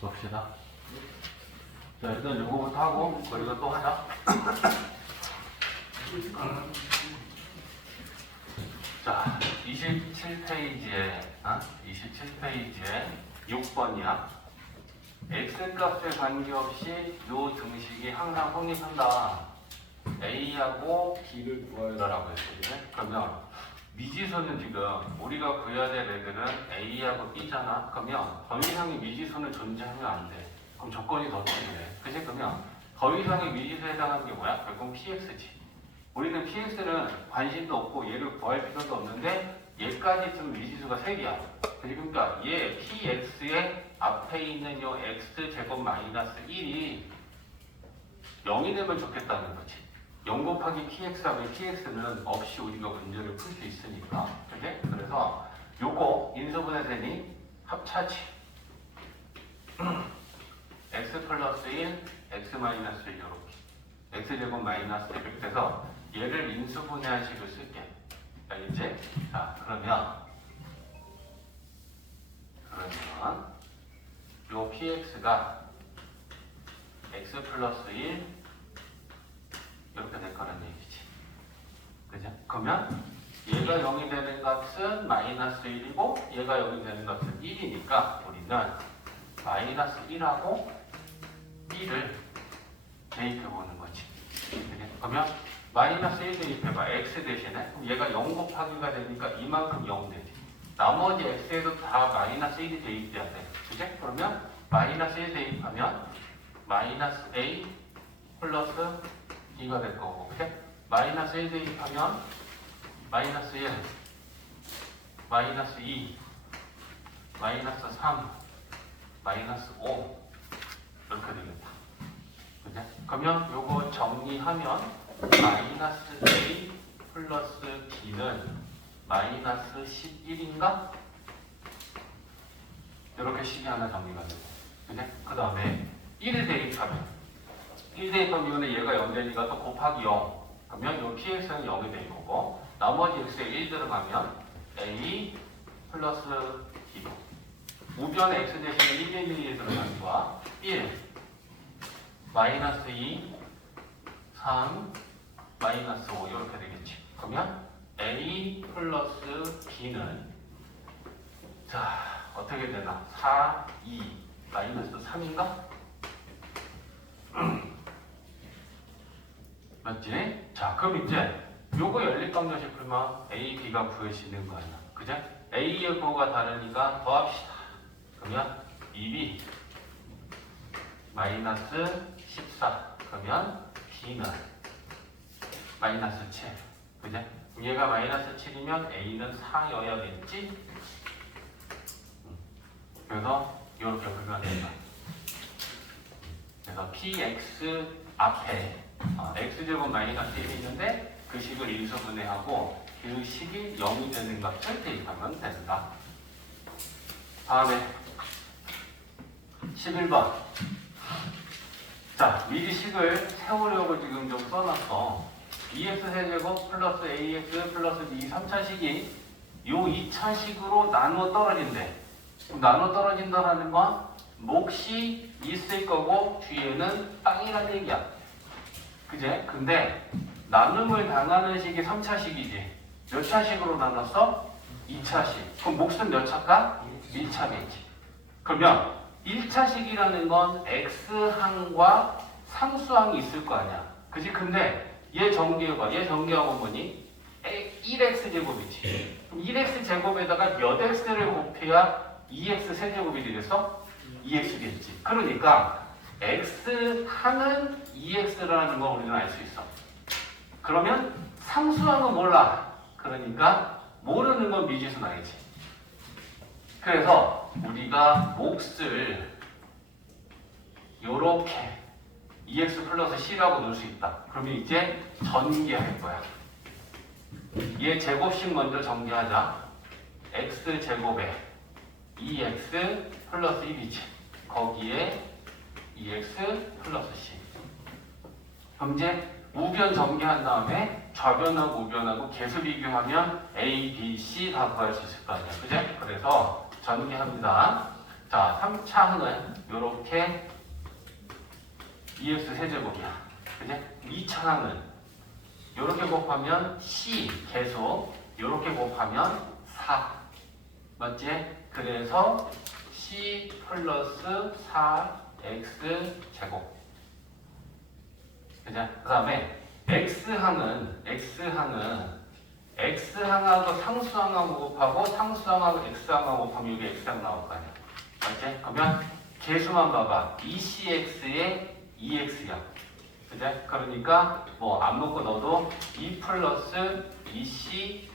봅시다. 자, 일단 요거부터 하고 거기가 또 하자. 자, 27페이지에 6번이야. x값에 관계없이 요 등식이 항상 성립한다. a하고 b를 구하라라고 했거든요. 그러면 미지수는 지금 우리가 구해야 될 애들은 a하고 b잖아. 그러면 더 이상의 미지수는 존재하면 안 돼. 그럼 조건이 더 필요해. 그치? 그러면 더 이상의 미지수에 해당하는 게 뭐야? 결국 px지. 우리는 px는 관심도 없고 얘를 구할 필요도 없는데 얘까지 있으면 미지수가 3개야. 그러니까 얘 px의 앞에 있는 요 x제곱 마이너스 1이 0이 되면 좋겠다는 거지. 0 곱하기 px 하면 px는 없이 우리가 문제를 풀 수 있으니까. 그래? 그래서 요거 인수분해되니 합차지. x 플러스 1, x 마이너스 1 이렇게. x제곱 마이너스 1 돼서 얘를 인수분해한 식을 쓸게. 알겠지? 자, 그러면 요 px가 x 플러스 1 이렇게 될 거란 얘기지. 그죠? 그러면 얘가 0이 되는 값은 마이너스 1이고 얘가 0이 되는 값은 1이니까 우리는 마이너스 1하고 1을 대입해 보는 거지. 그죠? 그러면 마이너스 1 대입해봐. x 대신에 그럼 얘가 0 곱하기가 되니까 이만큼 0 되지. 나머지 x에도 다 마이너스 1이 대입돼야 돼. 그죠? 그러면 마이너스 1 대입하면 마이너스 a 플러스 b가 될 거고. 그죠? 마이너스 1 대입하면 마이너스 1, 마이너스 2, 마이너스 3, 마이너스 5 이렇게 되겠다. 그죠? 그러면 요거 정리하면 마이너스 a 플러스 b는 마이너스 11인가? 이렇게 식이 하나 정리가 되고. 그죠? 그 다음에 1을 대입하면 1 대입하면 이거는 얘가 0 되니까 또 곱하기 0. 그러면 요 px는 0이 될 거고 나머지 x에 1 들어가면 a 플러스 b. 우변에 x 대신에 1, 1, 1이 들어가는 거야. 1, 마이너스 2, 3, 마이너스 5 이렇게 되겠지. 그러면 a 플러스 b는 자 어떻게 되나? 4, 2, 마이너스 3인가? 맞지? 자 그럼 이제 요거 연립방정식 풀면 a, b가 구해지는 거 아니야. 그죠? a의 구호가 다르니까 더합시다. 그러면 2b 마이너스 14 그러면 b는 마이너스 7 그죠? 얘가 마이너스 7이면 a는 4여야겠지? 그래서 이렇게 풀면 된다. 그래서 px 앞에 x제곱 마이너스 1이 있는데 그 식을 인수분해하고 그 식이 0이 되는 값을 대입하면 된다. 다음에 11번. 자, 미지식을 세우려고 지금 좀 써놨어. 2x 세제곱 플러스 ax 플러스 b 3차식이 요 2차식으로 나누어 떨어진대. 나누어 떨어진다는 건 몫이 있을 거고 뒤에는 빵이라는 얘기야. 그제? 근데 나눔을 당하는 식이 3차식이지. 몇 차식으로 나눴어? 2차식. 그럼 몫은 몇 차까? 1차겠지. 그러면 1차식이라는 건 x항과 상수항이 있을 거 아니야. 그지? 근데 얘 전개해봐. 얘 전개하고 뭐니? 1x제곱이지. 그럼 1x제곱에다가 몇 x를 곱해야 2x 세제곱이 되겠어? 2x겠지. 그러니까 x항은 2x라는 거 우리는 알 수 있어. 그러면 상수항은 몰라. 그러니까 모르는 건 미지수 나겠지. 그래서 우리가 몫을 요렇게 2x 플러스 c라고 넣을 수 있다. 그러면 이제 전개할 거야. 얘 제곱식 먼저 전개하자. x제곱에 2x 플러스 1이지. 거기에 2x 플러스 c. 그럼 이제 우변 전개한 다음에 좌변하고 우변하고 계수 비교하면 a, b, c 다 구할 수 있을 거 아니야. 그제? 그래서 전개합니다. 자, 3차항은 요렇게 2x 세제곱이야. 그지? 2차항은 요렇게 곱하면 C 계속 요렇게 곱하면 4. 맞지? 그래서 C 플러스 4x 제곱. 그죠? 그 다음에 X항하고 상수항하고 곱하고 상수항하고 X항하고 곱하면 이게 X항 나올 거 아니야. 맞지? 그러면 개수만 봐봐. 2CX에 2X야. 그죠? 그러니까 뭐 안 먹고 넣어도 2 플러스 2CX.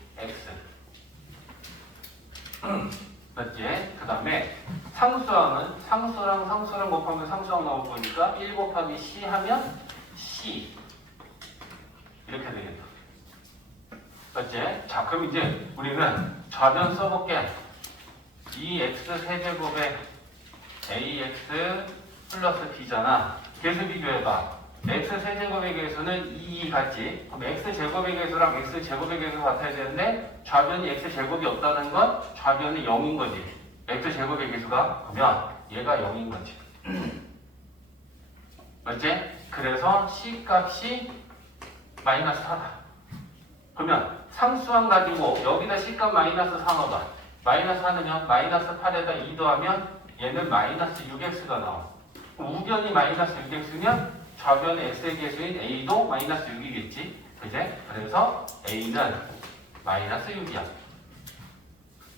맞지? 그 다음에 상수항은 상수랑 곱하면 상수항 나올 거니까 1 곱하기 C 하면 C. 이렇게 되겠다. 맞지? 자, 그럼 이제 우리는 좌변 써볼게. 2x 세제곱에 ax 플러스 b잖아. 계수 비교해봐. x 세제곱의 계수는 2 같지? 그럼 x 제곱의 계수랑 x 제곱의 계수 같아야 되는데 좌변이 x 제곱이 없다는 건 좌변이 0인 거지. x 제곱의 계수가 그러면 얘가 0인 거지. 맞지? 그래서 c 값이 마이너스 4다. 그러면 상수항 가지고 여기다 C값 마이너스 4 넣어봐. 마이너스 4는 마이너스 8에다 2 더하면 얘는 마이너스 6x가 나와. 우변이 마이너스 6x면 좌변의 x의 계수인 a도 마이너스 6이겠지. 그제? 그래서 a는 마이너스 6이야.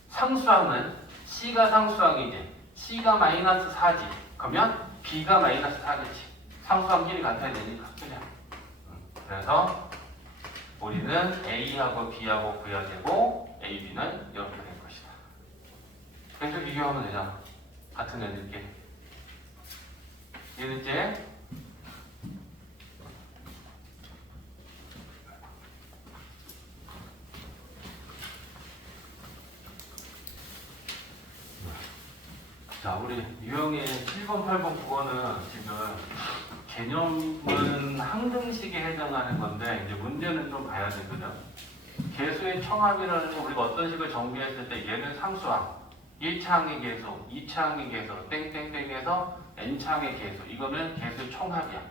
상수항은 C가 상수항이지. C가 마이너스 4지. 그러면 B가 마이너스 4겠지. 상수항끼리 같아야 되니까. 그냥. 그래서 우리는 A하고 B하고 구해야 되고 A, B는 이렇게 될 것이다. 계속 비교하면 되잖아. 같은 애들끼리. 이해됐지? 자, 우리 유형의 7번, 8번, 9번은 지금 개념은 항등식에 해당하는 건데 이제 문제는 좀 봐야 되거든. 계수의 총합이라는 거 우리가 어떤 식을 정비했을 때 얘는 상수항, 1차항의 계수, 2차항의 계수, 땡땡땡에서 n차항의 계수. 이거는 계수의 총합이야.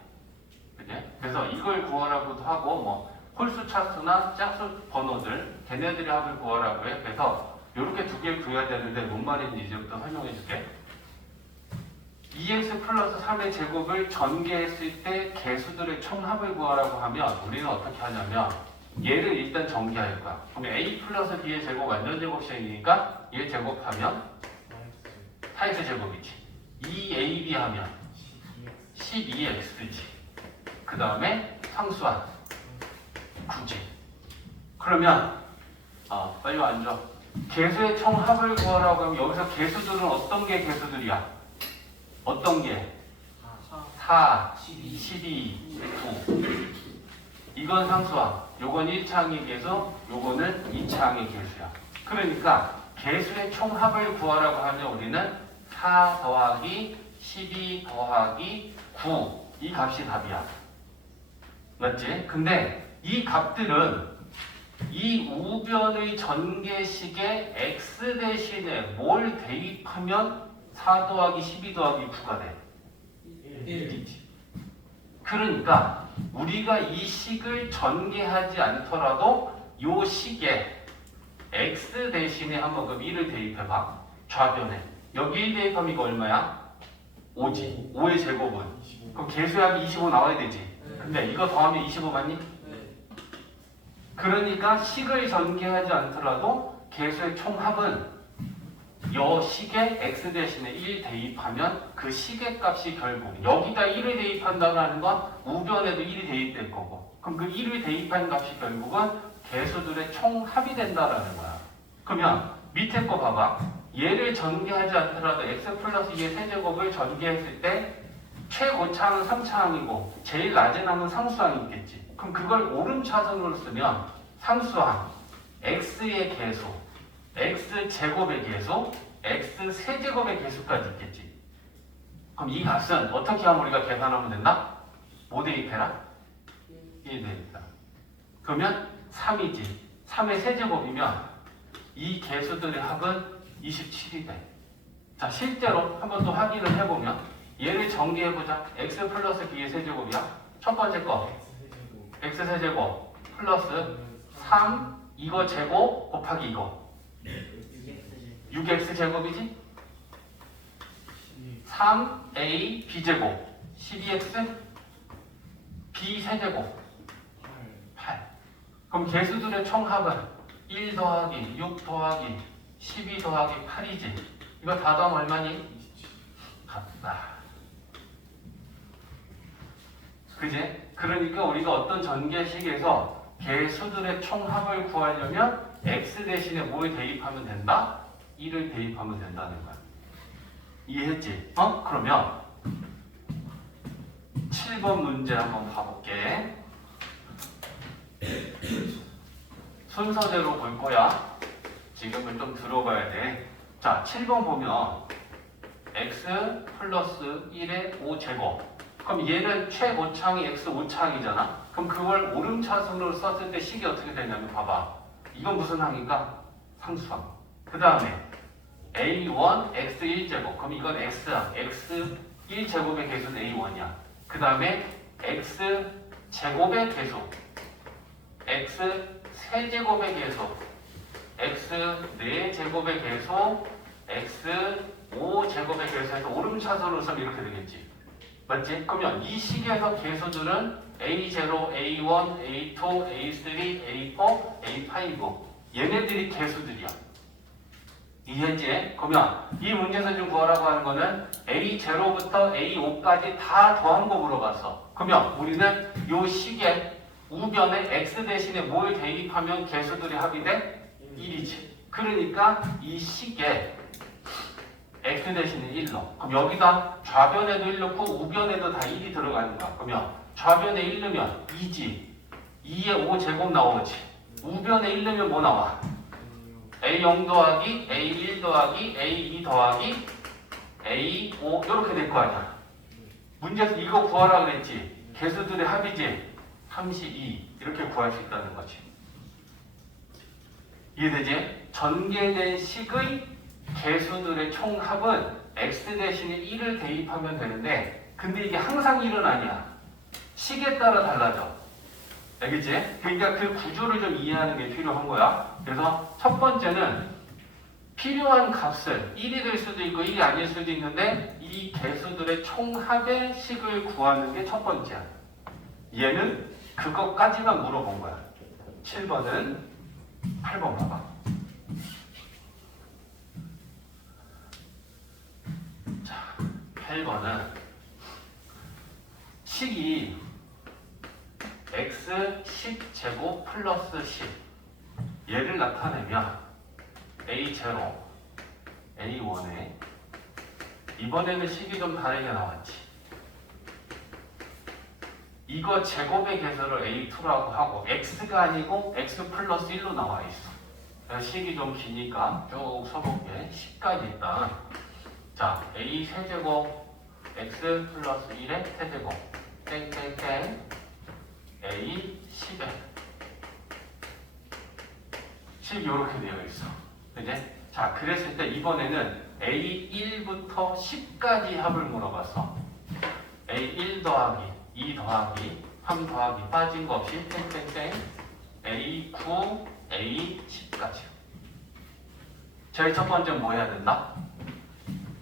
그치? 그래서 이걸 구하라고도 하고 뭐 홀수, 차수나 짝수 번호들 걔네들의 합을 구하라고 해. 그래서 이렇게 두 개를 구해야 되는데 뭔 말인지 이제부터 설명해 줄게. 2x 플러스 3의 제곱을 전개했을 때 개수들의 총합을 구하라고 하면 우리는 어떻게 하냐면 얘를 일단 전개할 거야. 그러면 a 플러스 b의 제곱 완전 제곱식이니까 얘 제곱하면 4x 제곱이지. 2ab 하면 12x지. 그 다음에 상수항 9지. 그러면 빨리 앉아. 개수의 총합을 구하라고 하면 여기서 개수들은 어떤 게 개수들이야? 어떤 게? 4, 12, 9. 이건 상수항. 요건 1차항의 계수, 요거는 2차항의 계수야. 그러니까 계수의 총합을 구하라고 하면 우리는 4 더하기 12 더하기 9. 이 값이 답이야. 맞지? 근데 이 값들은 이 우변의 전개식에 x 대신에 뭘 대입하면 4 더하기 12 더하기 9가 돼. 1이지. 그러니까 우리가 이 식을 전개하지 않더라도 이 식에 x 대신에 한번 그럼 1을 대입해봐. 좌변에. 여기 1 대입하면 이거 얼마야? 5지. 5의 제곱은. 그럼 계수하면 25 나와야 되지. 근데 이거 더하면 25 맞니? 그러니까 식을 전개하지 않더라도 계수의 총합은 이 식에 x 대신에 1 대입하면 그 식의 값이 결국 여기다 1을 대입한다는 건 우변에도 1이 대입될 거고 그럼 그 1을 대입한 값이 결국은 계수들의 총합이 된다라는 거야. 그러면 밑에 거 봐봐. 얘를 전개하지 않더라도 x 플러스 2의 세제곱을 전개했을 때 최고차항은 3차항이고 제일 낮은 항은 상수항이 있겠지. 그럼 그걸 오름차순으로 쓰면 상수항 x의 계수 x 제곱의 계수, x 세제곱의 계수까지 있겠지. 그럼 이 값은 어떻게 하면 우리가 계산하면 된다? 뭐 대입해라? 1 대입해라. 그러면 3이지. 3의 세제곱이면 이 계수들의 합은 27이 돼. 자, 실제로 한번 또 확인을 해보면 얘를 정리해보자. x 플러스 b의 세제곱이야. 첫 번째 거 x 세제곱 플러스 3 이거 제곱 곱하기 이거 6x 제곱이지? 3a b제곱 12x b 세제곱 8. 그럼 개수들의 총합은 1 더하기 6 더하기 12 더하기 8이지. 이거 다 더하면 얼마니? 같다. 그지? 그러니까 우리가 어떤 전개식에서 개수들의 총합을 구하려면 x 대신에 뭘 대입하면 된다? 1을 대입하면 된다는 거야. 이해했지? 그러면 7번 문제 한번 봐볼게. 순서대로 볼 거야. 지금은 좀 들어봐야 돼. 자, 7번 보면 x 플러스 1의 5제곱. 그럼 얘는 최고창이 x 5창이잖아. 그럼 그걸 오름차순으로 썼을 때 식이 어떻게 되냐면 봐봐. 이건 무슨 항인가? 상수항. 그 다음에 a1 x 1제곱. 그럼 이건 x야. x 1제곱의 개수는 a1이야. 그 다음에 x 제곱의 개수, x 세제곱의 개수, x 4제곱의 개수, x 5제곱의 개수에서 오름차순으로 쓰면 이렇게 되겠지. 맞지? 그러면 이 식에서 개수들은 A0, A1, A2, A3, A4, A5 얘네들이 개수들이야. 이해했지? 그러면 이 문제에서 좀 구하라고 하는 거는 A0부터 A5까지 다 더한 거 물어봤어. 그러면 우리는 이 식의 우변에 X 대신에 뭘 대입하면 개수들이 합이 돼? 1이지. 그러니까 이 식에 x 대신에 1로. 그럼 여기다 좌변에도 1 넣고 우변에도 다 1이 들어가는 거야. 그러면 좌변에 1 넣으면 2지. 2에 5제곱 나오지. 우변에 1 넣으면 뭐 나와? A0 더하기 A1 더하기 A2 더하기 A5 이렇게 될 거 아니야. 문제에서 이거 구하라 그랬지. 개수들의 합이지. 32 이렇게 구할 수 있다는 거지. 이해되지? 전개된 식의 개수들의 총합은 x 대신에 1을 대입하면 되는데 근데 이게 항상 1은 아니야. 식에 따라 달라져. 알겠지? 그러니까 그 구조를 좀 이해하는 게 필요한 거야. 그래서 첫 번째는 필요한 값을 1이 될 수도 있고 1이 아닐 수도 있는데 이 개수들의 총합의 식을 구하는 게 첫 번째야. 얘는 그것까지만 물어본 거야. 7번은 8번 봐봐. 자, 8번은 식이 x 10제곱 플러스 10 얘를 나타내면 a0, a1에 이번에는 식이 좀 다르게 나왔지. 이거 제곱의 개수를 a2라고 하고 x가 아니고 x 플러스 1로 나와 있어. 식이 좀 기니까 쭉 써볼게. 10까지 있다. 자, a 세제곱 x 플러스 1의 세제곱 땡땡땡 a 10에 10 이렇게 되어 있어. 그지? 자, 그랬을 때 이번에는 a1부터 10까지 합을 물어봤어. a1 더하기 2 더하기 3 더하기 빠진 거 없이 땡땡땡 A9, A10까지. 제일 첫 번째 뭐 해야 된다?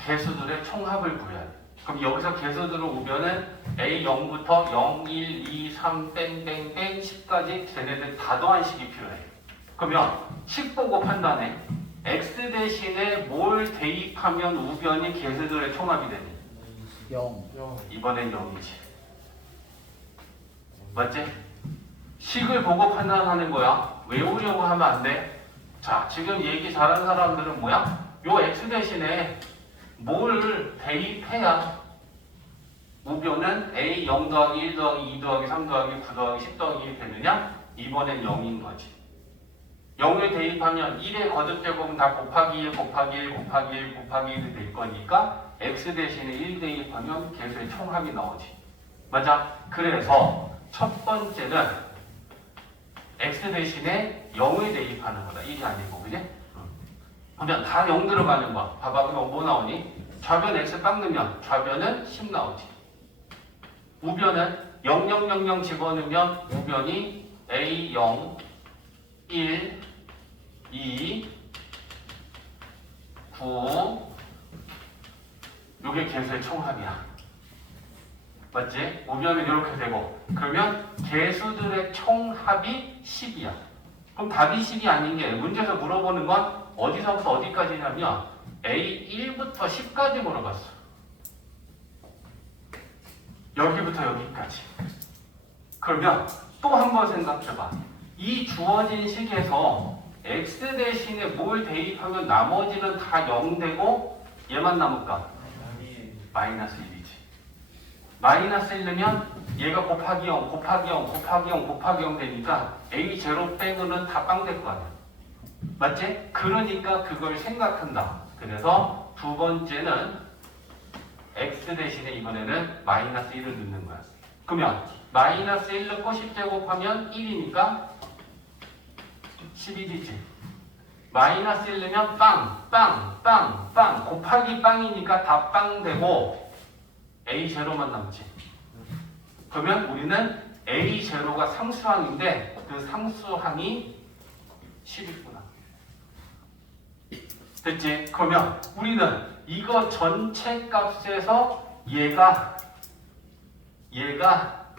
개수들의 총합을 구해야 돼. 그럼 여기서 개수들을 우변은 A0부터 0, 1, 2, 3, 땡땡땡 10까지 쟤네들 다 더한 식이 필요해. 그러면 10 보고 판단해. X 대신에 뭘 대입하면 우변이 개수들의 총합이 되니? 0. 이번엔 0이지. 맞지? 식을 보고 판단하는 거야. 외우려고 하면 안 돼. 자, 지금 얘기 잘하는 사람들은 뭐야? 요 x 대신에 뭘 대입해야 우변은 a 0 더하기 1 더하기 2 더하기 3 더하기 9 더하기 10 더하기 1이 되느냐? 이번엔 0인 거지. 0을 대입하면 1의 거듭제곱은 다 곱하기 1 곱하기 1 곱하기 1 곱하기 1이 될 거니까 x 대신에 1 대입하면 개수의 총합이 나오지. 맞아? 그래서 첫 번째는 x 대신에 0을 대입하는 거다. 1이 아니고, 그지? 그러면 다 0 들어가는 거야. 봐봐. 그럼 뭐 나오니? 좌변 x 딱 넣으면 좌변은 10 나오지. 우변은 0, 0, 0, 0 집어넣으면 우변이 a 0, 1, 2, 9 요게 개수의 총합이야. 맞지? 우변은 이렇게 되고 그러면 개수들의 총합이 10이야. 그럼 답이 10이 아닌 게 문제에서 물어보는 건 어디서부터 어디까지냐면 A1부터 10까지 물어봤어. 여기부터 여기까지. 그러면 또 한 번 생각해봐. 이 주어진 식에서 x 대신에 뭘 대입하면 나머지는 다 0 되고 얘만 남을까? 마이너스 1이지. 마이너스 1이면 얘가 곱하기 0, 곱하기 0, 곱하기 0, 곱하기 0 되니까 A0 빼고는 다 빵 될 거 아니야. 맞지? 그러니까 그걸 생각한다. 그래서 두 번째는 x 대신에 이번에는 마이너스 1을 넣는 거야. 그러면 마이너스 1 넣고 10제곱하면 1이니까 11이지. 마이너스 1 넣으면 빵, 빵, 빵, 빵. 곱하기 빵이니까 다 빵 되고 A0만 남지. 그러면 우리는 A0가 상수항인데 그 상수항이 10이구나. 됐지? 그러면 우리는 이거 전체 값에서 얘가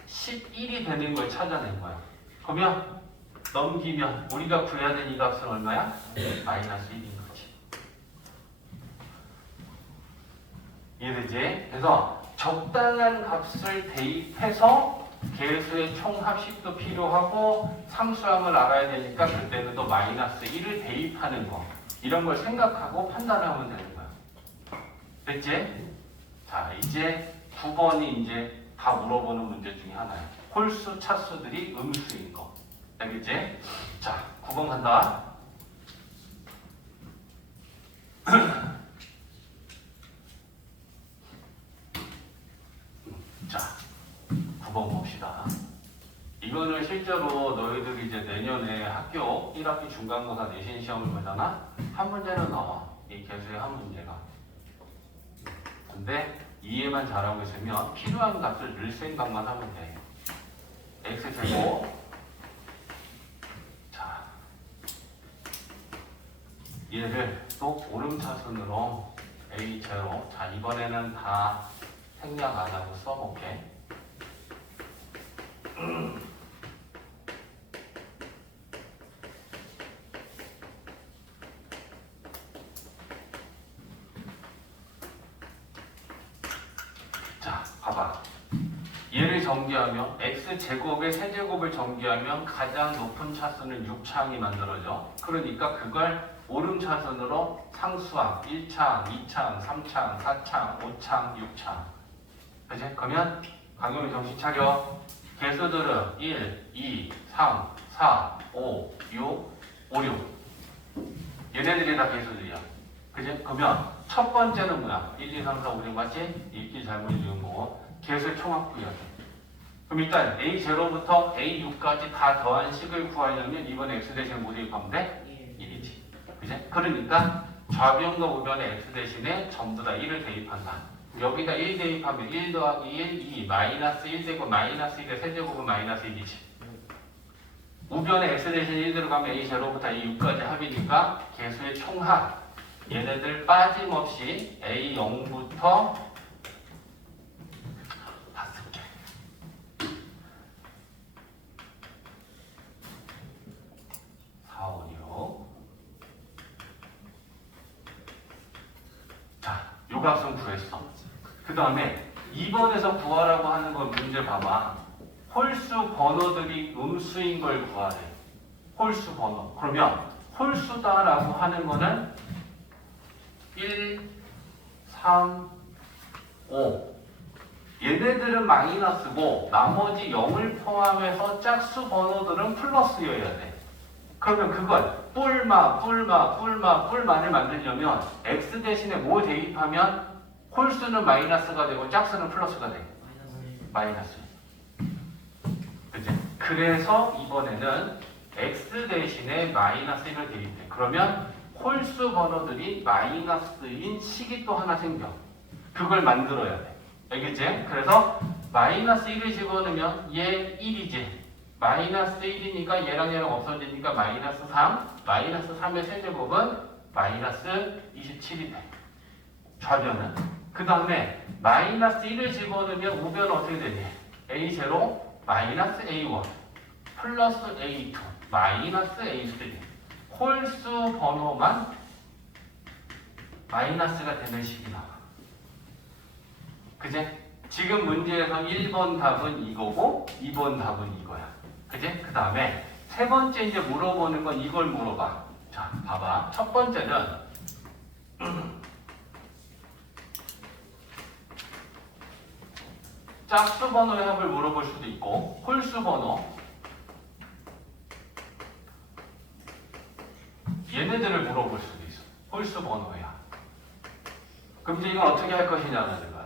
11이 되는 걸 찾아낸 거야. 그러면 넘기면 우리가 구해야 되는 이 값은 얼마야? 마이너스 1인 거지. 이해되지? 그래서 적당한 값을 대입해서 개수의 총합식도 필요하고 상수항을 알아야 되니까 그때는 또 마이너스 1을 대입하는 거. 이런 걸 생각하고 판단하면 되는 거야. 됐지? 자, 이제 9번이 이제 다 물어보는 문제 중에 하나야. 홀수, 차수들이 음수인 거. 알겠지? 자, 9번 간다. 자, 9번 봅시다. 이거는 실제로 너희들이 이제 내년에 학교 1학기 중간고사 내신 시험을 보잖아? 한 문제는 나와. 이 개수의 한 문제가. 근데 이해만 잘하고 있으면 필요한 값을 넣을 생각만 하면 돼. x제곱. 자, 얘를 또 오름차순으로 a0. 자, 이번에는 다 생략 안 하고 써볼게. 자, 봐봐. 얘를 전개하면 x제곱의 세제곱을 전개하면 가장 높은 차수는 6차항이 만들어져. 그러니까 그걸 오름차순으로 상수항 1차항, 2차항, 3차항, 4차항, 5차항, 6차항. 그치? 그러면 강경이 정신 차려. 개수들은 1, 2, 3, 4, 5, 6, 5, 6. 얘네들이 다 개수들이야. 그치? 그러면 첫 번째는 뭐야? 1, 2, 3, 4, 5, 6 맞지? 읽기 잘못 읽은 거고. 개수의 총합 구해야 돼. 그럼 일단 A0부터 A6까지 다 더한 식을 구하려면 이번에 X 대신에 뭐 대입하면 돼? 1이지. 그치? 그러니까 좌변과 우변의 X 대신에 전부 다 1을 대입한다. 여기다 1 대입하면 1 더하기 1, 2, 마이너스 1 되고 마이너스 1의 세제곱은 마이너스 1이지. 우변에 X 대신에 1 들어가면 A0부터 A6까지 합이니까 개수의 총합. 얘네들 빠짐없이 A0부터 4, 5, 6. 자, 요 값은 구했어. 그 다음에 2번에서 구하라고 하는 건 문제 봐봐. 홀수 번호들이 음수인 걸 구하래. 홀수 번호. 그러면 홀수다라고 하는 거는 1, 3, 5. 얘네들은 마이너스고 나머지 0을 포함해서 짝수 번호들은 플러스여야 돼. 그러면 그걸 뿔마를 만들려면 x 대신에 뭐 대입하면 홀수는 마이너스가 되고 짝수는 플러스가 돼. 마이너스. 그치? 그래서 이번에는 x 대신에 마이너스 1을 대입해. 그러면 홀수 번호들이 마이너스인 식이 또 하나 생겨. 그걸 만들어야 돼. 알겠지? 그래서 마이너스 1을 집어넣으면 얘 1이지. 마이너스 1이니까 얘랑 얘랑 없어지니까 마이너스 3. 마이너스 3의 세제곱은 마이너스 27이 돼. 좌변은. 그 다음에 마이너스 1을 집어넣으면 우변은 어떻게 되니? A0 마이너스 A1 플러스 A2 마이너스 A3. 홀수 번호만 마이너스가 되는 식이 나와. 그제? 지금 문제에서 1번 답은 이거고 2번 답은 이거야. 그제? 그 다음에 세 번째 이제 물어보는 건 이걸 물어봐. 자, 봐봐. 첫 번째는 짝수 번호의 합을 물어볼 수도 있고 홀수 번호 얘네들을 물어볼 수도 있어. 홀수 번호야. 그럼 이제 이건 어떻게 할 것이냐는 거야.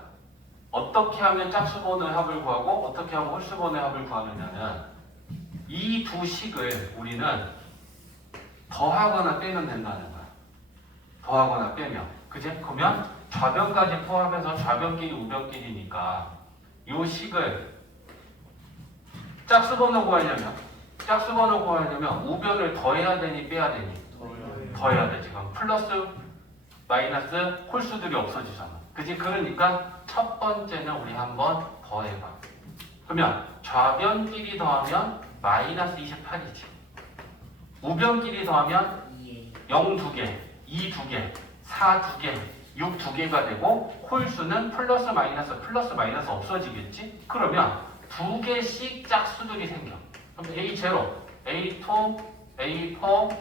어떻게 하면 짝수 번호의 합을 구하고 어떻게 하면 홀수 번호의 합을 구하느냐는 이 두 식을 우리는 더하거나 빼면 된다는 거야. 더하거나 빼면. 그지? 그러면 좌변까지 포함해서 좌변끼리 우변끼리니까 이 식을 짝수 번호 구하려면 우변을 더해야 되니 빼야 되니? 더해야 돼. 지금 플러스 마이너스 홀수들이 없어지잖아. 그지? 그러니까 첫 번째는 우리 한번 더해봐. 그러면 좌변끼리 더하면 마이너스 28이지. 우변끼리 더하면 0 2개, 2 2개, 4 2개, 6 2개가 되고 홀수는 플러스 마이너스 없어지겠지? 그러면 두 개씩 짝수들이 생겨. 그럼 A0, A2, A4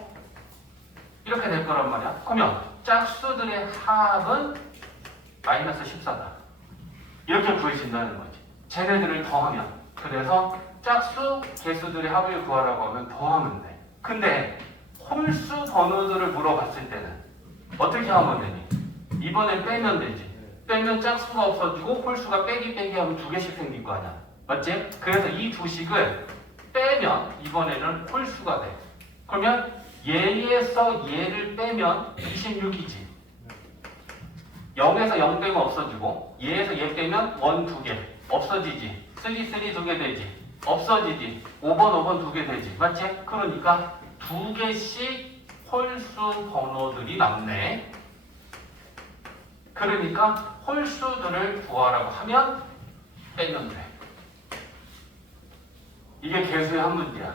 이렇게 될 거란 말이야. 그러면 짝수들의 합은 마이너스 14다. 이렇게 구해진다는 거지. 쟤네들을 더하면. 그래서 짝수 개수들의 합을 구하라고 하면 더하면 돼. 근데 홀수 번호들을 물어봤을 때는 어떻게 하면 되니? 이번엔 빼면 되지. 빼면 짝수가 없어지고 홀수가 빼기 하면 두 개씩 생길 거 아니야. 맞지? 그래서 이 두 식을 빼면 이번에는 홀수가 돼. 그러면 얘에서 얘를 빼면 26이지. 0에서 0 빼면 없어지고 얘에서 얘 빼면 1, 2개 없어지지. 3, 2개 되지. 없어지지. 5번 2개 되지. 맞지? 그러니까 두 개씩 홀수 번호들이 남네. 그러니까 홀수들을 구하라고 하면 빼면 돼. 이게 개수의 한 문제야.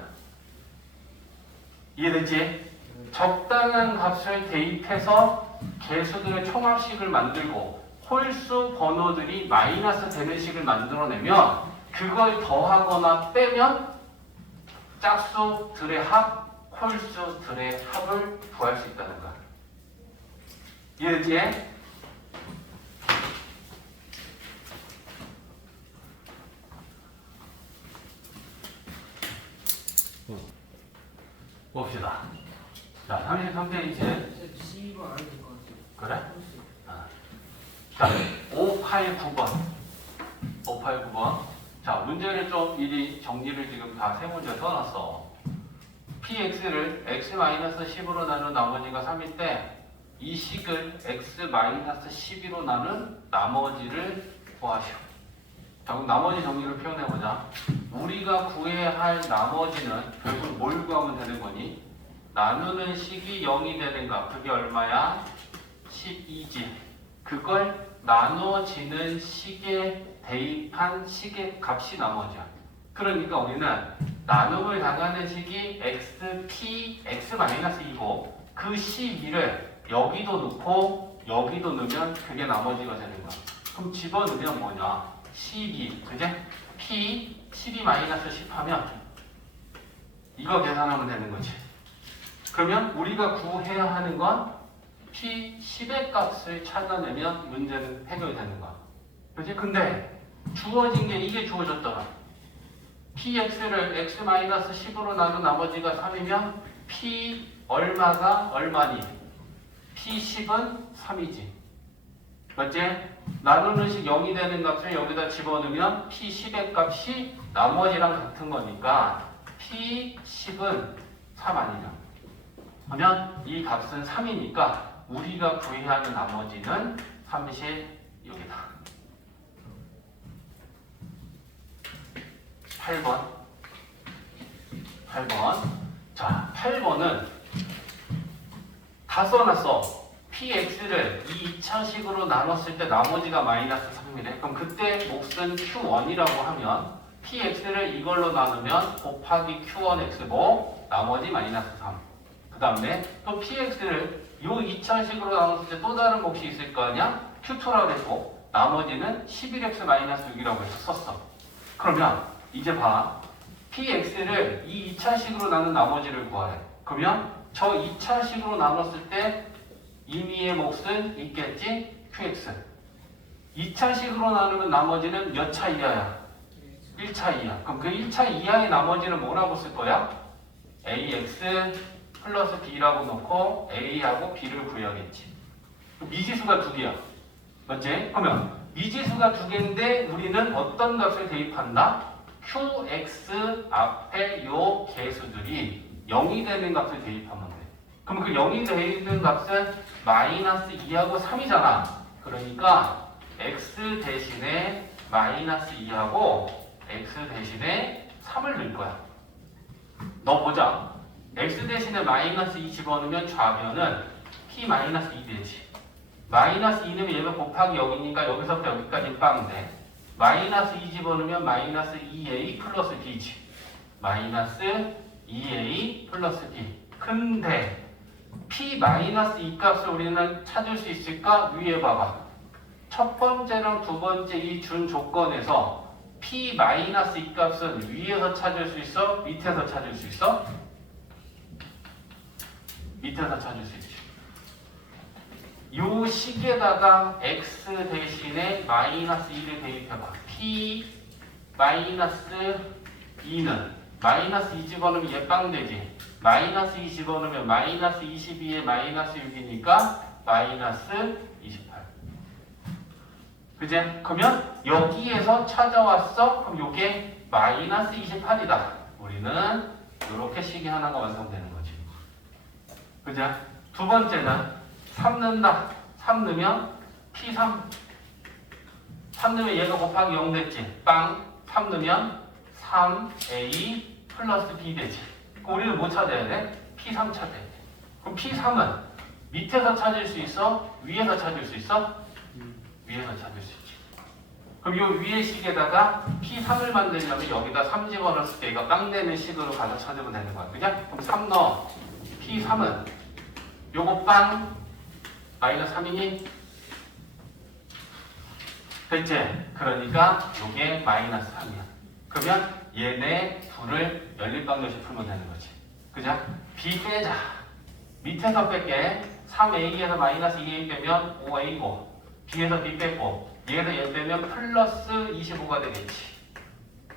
이해됐지? 적당한 값을 대입해서 개수들의 총합식을 만들고 홀수 번호들이 마이너스 되는 식을 만들어내면 그걸 더하거나 빼면 짝수들의 합, 홀수들의 합을 구할 수 있다는 거야. 이해됐지? 봅시다. 자, 33페이지. 12번 안 해도 될것 같아요. 그래? 자, 589번. 589번. 자, 문제를 좀 미리 정리를 지금 다 세 문제 써놨어. px를 x-10으로 나눈 나머지가 3일 때 이 식을 x-12로 나눈 나머지를 구하시오. 자, 그럼 나머지 정리를 표현해보자. 우리가 구해야 할 나머지는 결국 뭘 구하면 되는 거니? 나누는 식이 0이 되는가? 그게 얼마야? 12지. 그걸 나눠지는 식에 대입한 식의 값이 나머지야. 그러니까 우리는 나눔을 당하는 식이 xp, x-2고 그 12를 여기도 넣고 여기도 넣으면 그게 나머지가 되는 거야. 그럼 집어넣으면 뭐냐? 12, 그제? p 12-10 하면 이거 계산하면 되는 거지. 그러면 우리가 구해야 하는 건 p 10의 값을 찾아내면 문제는 해결되는 거야. 그지? 근데 주어진 게 이게 주어졌더라. px를 x-10으로 나눈 나머지가 3이면 p 얼마가 얼마니? p10은 3이지. 맞지? 나누는 식 0이 되는 값을 여기다 집어넣으면 p10의 값이 나머지랑 같은 거니까 p10은 3 아니죠. 그러면 이 값은 3이니까 우리가 구해야 하는 나머지는 36이다. 8번. 자, 8번은 다 써놨어. px를 이 2차식으로 나눴을 때 나머지가 마이너스 3이래. 그럼 그때 몫은 q1이라고 하면 px를 이걸로 나누면 곱하기 q1x고 나머지 마이너스 3. 그 다음에 또 px를 이 2차식으로 나눴을 때 또 다른 몫이 있을 거 아니야? q2라고 했고 나머지는 11x-6이라고 해서 썼어. 그러면 이제 봐. px를 이 2차식으로 나눈 나머지를 구하래. 그러면 저 2차식으로 나눴을 때 임의의 몫은 있겠지? qx. 2차식으로 나누면 나머지는 몇 차 이하야? 1차 이하. 그럼 그 1차 이하의 나머지는 뭐라고 쓸 거야? ax 플러스 b라고 놓고 a하고 b를 구해야겠지. 미지수가 두 개야. 맞지? 그러면 미지수가 두 개인데 우리는 어떤 값을 대입한다? qx 앞에 요 개수들이 0이 되는 값을 대입하면 돼. 그럼 그 0이 되는 값은 마이너스 2하고 3이잖아. 그러니까 x 대신에 마이너스 2하고 x 대신에 3을 넣을 거야. 넣어보자. x 대신에 마이너스 2 집어넣으면 좌변은 p 마이너스 2 되지. 마이너스 2는 얘가 곱하기 0이니까 여기서부터 여기까지 빵인데 마이너스 2 집어넣으면 마이너스 2a 플러스 b지. 마이너스 2a 플러스 b. 근데 p 마이너스 2 값을 우리는 찾을 수 있을까? 위에 봐봐. 첫 번째랑 두 번째 이 준 조건에서 p 마이너스 2 값은 위에서 찾을 수 있어? 밑에서 찾을 수 있어? 밑에서 찾을 수 있지. 요 식에다가 x 대신에 마이너스 2를 대입해봐. p 마이너스 2는 마이너스 2 집어넣으면 얘 빵되지. 마이너스 2 집어넣으면 마이너스 22에 마이너스 6이니까 마이너스 28. 그제? 그러면 여기에서 찾아왔어? 그럼 요게 마이너스 28이다. 우리는 이렇게 식이 하나가 완성되는 거지. 그죠? 두 번째는 3 넣는다. 3 넣으면 P3. 3 넣으면 얘가 곱하기 0 됐지. 빵. 3 넣으면 3A 플러스 B 되지. 그럼 우리는 뭐 찾아야 돼? P3 찾아야 돼. 그럼 P3은 밑에서 찾을 수 있어? 위에서 찾을 수 있어? 위에서 찾을 수 있지. 그럼 요 위에 식에다가 P3을 만들려면 여기다 3 집어넣었을 때 얘가 빵 되는 식으로 가서 찾으면 되는 거야. 그죠? 그럼 3 넣어. P3은 요거 빵 마이너스 3이니? 됐지? 그러니까 요게 마이너스 3이야. 그러면 얘네 둘을 연립방정식 풀면 되는 거지. 그죠? B 빼자. 밑에서 뺄게. 3A에서 마이너스 2A 빼면 5A고 B에서 B 뺐고 얘에서 얘 빼면 플러스 25가 되겠지.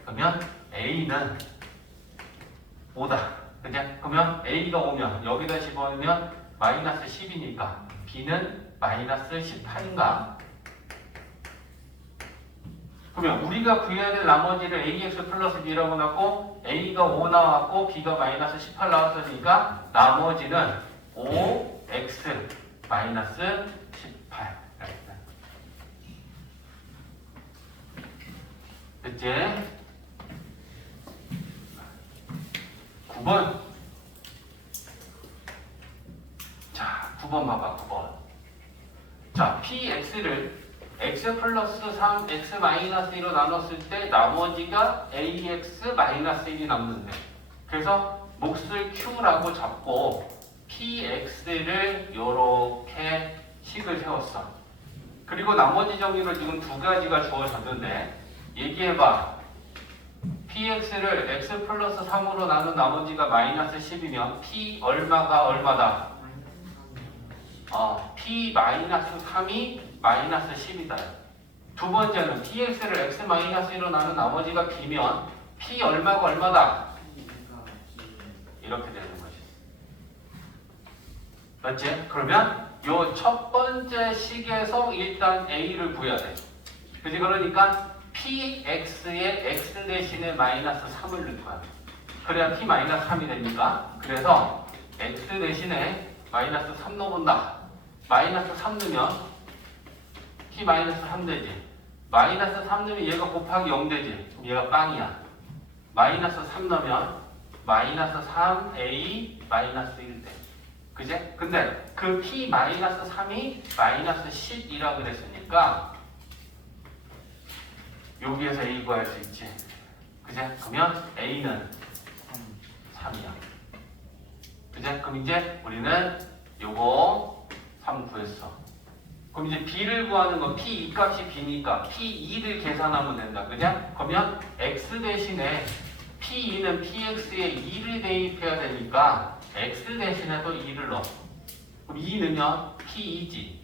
그러면 A는 5다. 그죠? 그러면 A가 5면 여기다 집어넣으면 마이너스 10이니까 B는 마이너스 18인가? 그러면 우리가 구해야 될 나머지를 AX 플러스 B라고 놨고 A가 5 나왔고 B가 마이너스 18 나왔으니까 나머지는 5X 마이너스 18. 됐지? 9번. 자, 9번 봐봐, 9번. 자, px를 x 플러스 3, x 마이너스 1로 나눴을 때 나머지가 ax 마이너스 1이 남는데 그래서 몫을 q라고 잡고 px를 요렇게 식을 세웠어. 그리고 나머지 정리를 지금 두 가지가 주어졌는데 얘기해봐. px를 x 플러스 3으로 나눈 나머지가 마이너스 10이면 p 얼마가 얼마다? p 마이너스 3이 마이너스 10이다. 두 번째는 px를 x 마이너스 1로 나눈 나머지가 b면 p 얼마가 얼마다? 이렇게 되는 거지. 맞지? 그러면 요 첫 번째 식에서 일단 a를 구해야 돼. 그지? 그러니까 px에 x 대신에 마이너스 3을 넣을 거야. 그래야 p 마이너스 3이 되니까. 그래서 x 대신에 마이너스 3 넣어본다. 마이너스 3 넣으면 t 마이너스 3 되지. 마이너스 3 넣으면 얘가 곱하기 0 되지. 얘가 빵이야. 마이너스 3 넣으면 마이너스 3a 마이너스 1 돼. 그제? 근데 그 t 마이너스 3이 마이너스 10이라 그랬으니까 여기에서 a 구할 수 있지. 그제? 그러면 a는 3이야. 그제? 그럼 이제 우리는 요거 3 구했어. 그럼 이제 b를 구하는 건 p 이 값이 b니까 p2를 계산하면 된다. 그냥? 그러면 x 대신에 p2는 px에 2를 대입해야 되니까 x 대신에 또 2를 넣어. 그럼 2 넣으면 p2지.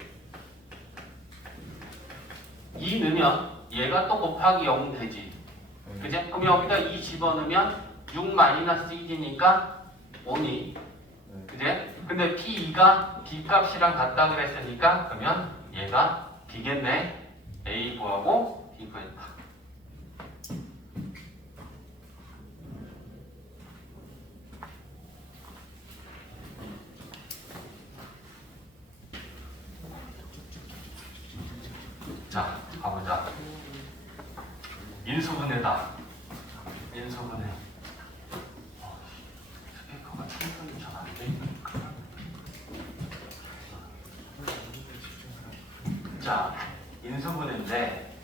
2 넣으면 얘가 또 곱하기 0 되지. 그제? 그럼 여기다 2 집어넣으면 6 마이너스 1이니까 5니. 그제? 근데 p2가 b 값이랑 같다 그랬으니까 그러면 얘가 b겠네. a 구하고 b 구했다. 자, 가보자. 인수분해다. 인수분해. 스피커가 충분히 잘 안 되니까. 자, 인수분해인데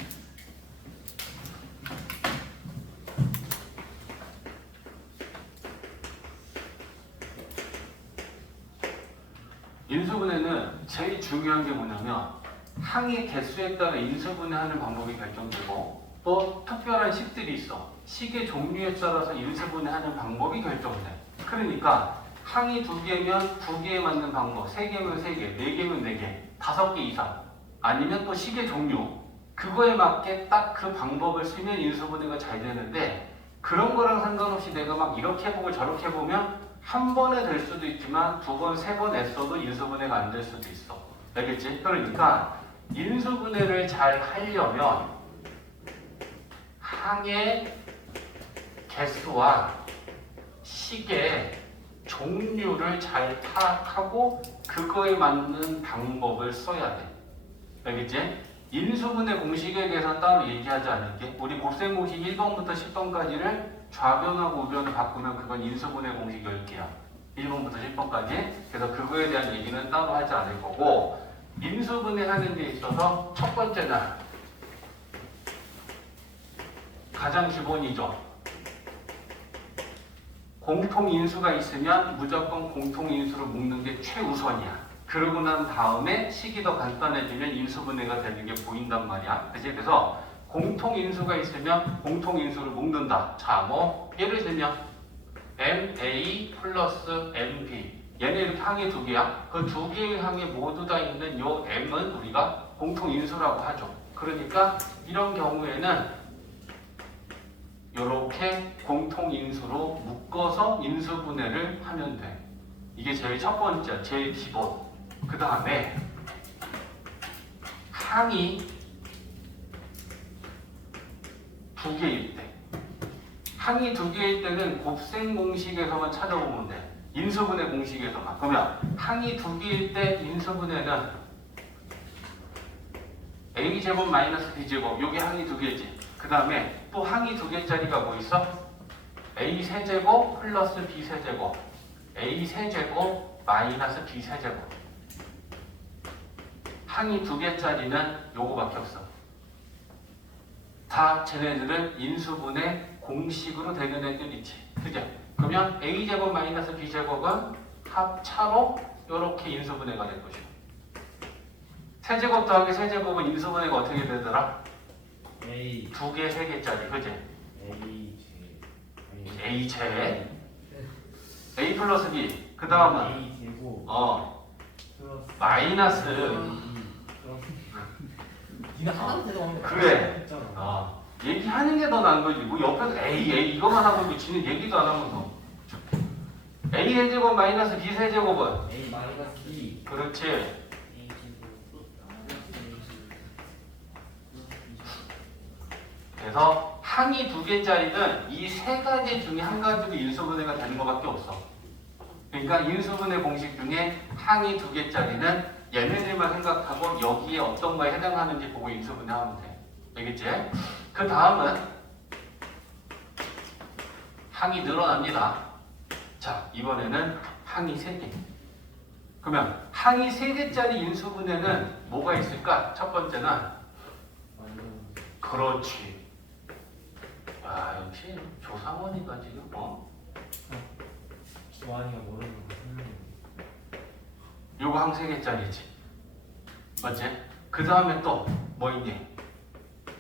인수분해는 제일 중요한 게 뭐냐면 항의 개수에 따라 인수분해하는 방법이 결정되고 또 특별한 식들이 있어. 식의 종류에 따라서 인수분해하는 방법이 결정돼. 그러니까 항이 2개면 2개에 맞는 방법, 3개면 3개, 4개면 4개, 5개 이상 아니면 또 식의 종류 그거에 맞게 딱 그 방법을 쓰면 인수분해가 잘 되는데 그런 거랑 상관없이 내가 막 이렇게 해보고 저렇게 해보면 한 번에 될 수도 있지만 2번, 3번 했어도 인수분해가 안 될 수도 있어. 알겠지? 그러니까 인수분해를 잘 하려면 항의 개수와 식의 종류를 잘 파악하고 그거에 맞는 방법을 써야 돼. 알겠지? 인수분해 공식에 대해서 따로 얘기하지 않을게. 우리 곱셈 공식 1번부터 10번까지를 좌변하고 우변을 바꾸면 그건 인수분해 공식 10개야. 1번부터 10번까지. 그래서 그거에 대한 얘기는 따로 하지 않을 거고 인수분해 하는 데 있어서 첫 번째는 가장 기본이죠. 공통인수가 있으면 무조건 공통인수를 묶는 게 최우선이야. 그러고 난 다음에 식이 더 간단해지면 인수분해가 되는 게 보인단 말이야. 그치? 그래서 공통인수가 있으면 공통인수를 묶는다. 자, 뭐 예를 들면 MA 플러스 MB 얘네 이렇게 항이 2개야. 그 2개의 항에 모두 다 있는 요 M은 우리가 공통인수라고 하죠. 그러니까 이런 경우에는 이렇게 공통인수로 묶어서 인수분해를 하면 돼. 이게 제일 첫 번째, 제일 기본. 그 다음에 항이 2개일 때 항이 2개일 때는 곱셈 공식에서만 찾아보면 돼. 인수분해 공식에서만. 그러면 항이 2개일 때 인수분해는 a제곱 마이너스 b제곱 요게 항이 2개지. 그 다음에 또 항이 2개짜리가 뭐 있어? a 세제곱 플러스 b 세제곱 a 세제곱 마이너스 b 세제곱 항이 2개짜리는 요거밖에 없어. 다 쟤네들은 인수분해 공식으로 되는 애들 있지. 그죠? 그러면 a제곱 마이너스 b제곱은 합차로 요렇게 인수분해가 될 것이고 세제곱 더하기 세제곱은 인수분해가 어떻게 되더라? A 2개, 3개짜리, 그지? A a제 a 플러스 b 그 다음은 A 제곱 플러스 마이너스 네가 하나도 대답하면 그래. 얘기하는 게 더 나은 거지. 뭐 옆에서 A 이거만 하고 있고 지는 얘기도 안 하면서 A 세제곱 마이너스 B 세제곱은 A 마이너스 B 그렇지. A 제곱 그래서 항이 2개짜리는 이 3가지 중에 한 가지로 인수분해가 되는 것밖에 없어. 그러니까 인수분해 공식 중에 항이 2개짜리는 얘네들만 생각하고 여기에 어떤 거에 해당하는지 보고 인수분해하면 돼. 알겠지? 그 다음은 항이 늘어납니다. 자, 이번에는 항이 3개. 그러면 항이 3개짜리 인수분해는 뭐가 있을까? 첫 번째는 완전 그렇지. 야, 역시 조상원이가 지금 주환이가 모르는 거 생각해. 요거 항 3개짜리지. 맞지? 그 다음에 또 뭐 있니?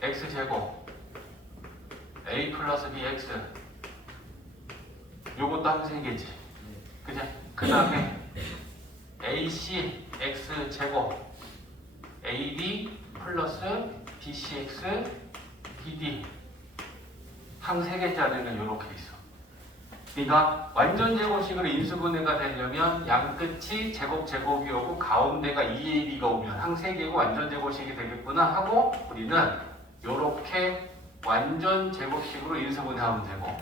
x제곱 a 플러스 bx 요것도 항 3개지. 그죠? 그 다음에 ac x제곱 ab 플러스 bcx bd 항 3개짜리는 요렇게 있어. 그러니까 완전 제곱식으로 인수분해가 되려면 양끝이 제곱이 오고 가운데가 2ab가 오면 항 3개고 완전 제곱식이 되겠구나 하고 우리는 요렇게 완전 제곱식으로 인수분해하면 되고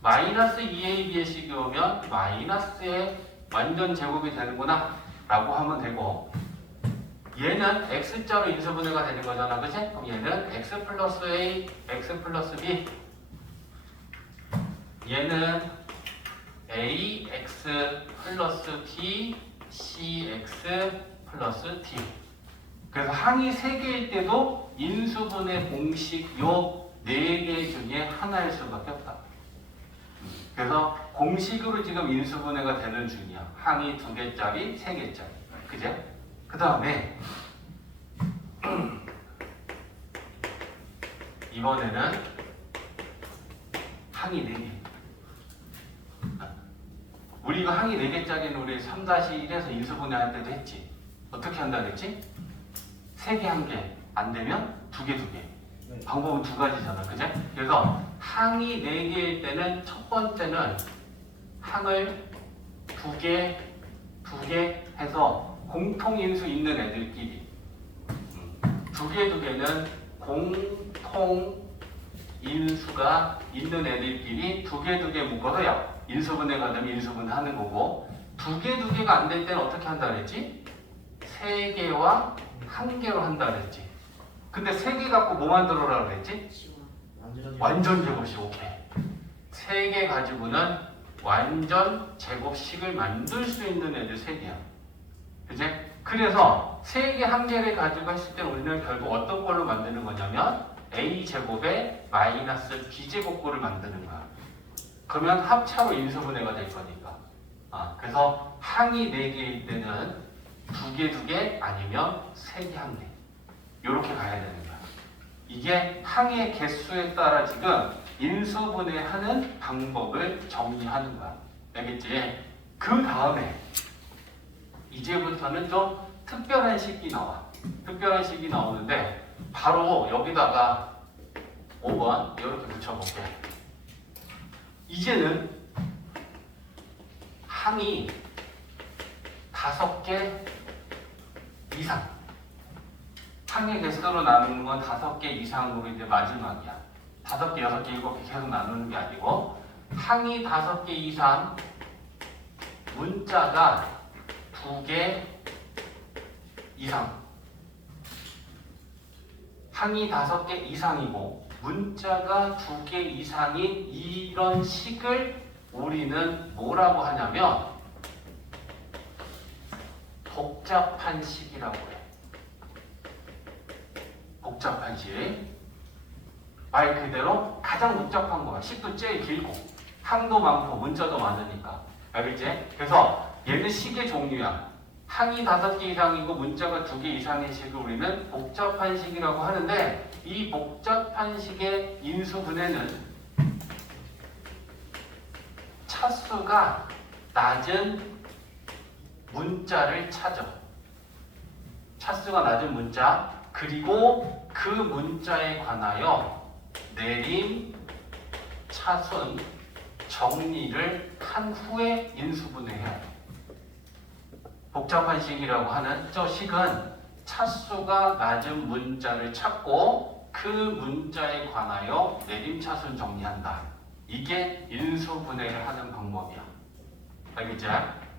마이너스 2ab의 식이 오면 마이너스의 완전 제곱이 되는구나 라고 하면 되고 얘는 x자로 인수분해가 되는 거잖아. 그치? 그럼 얘는 x 플러스 a, x 플러스 b 얘는 ax 플러스 b, cx 플러스 d. 그래서 항이 3개일 때도 인수분해 공식 요 4개 중에 하나일 수밖에 없다. 그래서 공식으로 지금 인수분해가 되는 중이야. 항이 2개짜리, 3개짜리. 그제? 그 다음에 이번에는 항이 4개. 우리가 항이 4개짜리는 우리 3-1에서 인수분해할 때도 했지. 어떻게 한다 그랬지? 3개 1개 안 되면 2개 2개. 네. 방법은 2가지잖아. 그죠? 그래서 항이 4개일 때는 첫 번째는 항을 2개 해서 공통인수 있는 애들끼리 2개는 공통인수가 있는 애들끼리 2개 묶어서요. 인수분해가 되면 인수분해 하는 거고 2개가 안 될 때는 어떻게 한다 그랬지? 3개와 1개로 한다 그랬지. 근데 3개 갖고 뭐 만들어라 그랬지? 완전 제곱식. 오케이. 3개 가지고는 완전 제곱식을 만들 수 있는 애들 3개야. 그치? 그래서 3개 1개를 가지고 했을 때 우리는 결국 어떤 걸로 만드는 거냐면 a제곱에 마이너스 b제곱꼴을 만드는 거야. 그러면 합차로 인수분해가 될 거니까. 그래서 항이 4개일 때는 2개 아니면 3개 1개. 이렇게 가야 되는 거야. 이게 항의 개수에 따라 지금 인수분해하는 방법을 정리하는 거야. 알겠지? 그 다음에 이제부터는 좀 특별한 식이 나와. 특별한 식이 나오는데 바로 여기다가 5번 이렇게 붙여볼게. 이제는 항이 5개 이상, 항의 개수로 나누는 건 5개 이상으로 이제 마지막이야. 5개, 6개, 7개 계속 나누는 게 아니고 항이 5개 이상, 문자가 2개 이상. 항이 5개 이상이고 문자가 2개 이상인 이런 식을 우리는 뭐라고 하냐면 복잡한 식이라고 해. 복잡한 식. 말 그대로 가장 복잡한 거야. 식도 제일 길고 항도 많고 문자도 많으니까. 알겠지? 그래서 얘는 식의 종류야. 항이 5개 이상이고 문자가 2개 이상의 식을 우리는 복잡한 식이라고 하는데 이 복잡한 식의 인수분해는 차수가 낮은 문자를 찾아. 차수가 낮은 문자 그리고 그 문자에 관하여 내림, 차순, 정리를 한 후에 인수분해해야 돼. 복잡한 식이라고 하는 저 식은 차수가 낮은 문자를 찾고 그 문자에 관하여 내림, 차순 정리한다. 이게 인수분해를 하는 방법이야. 알겠지?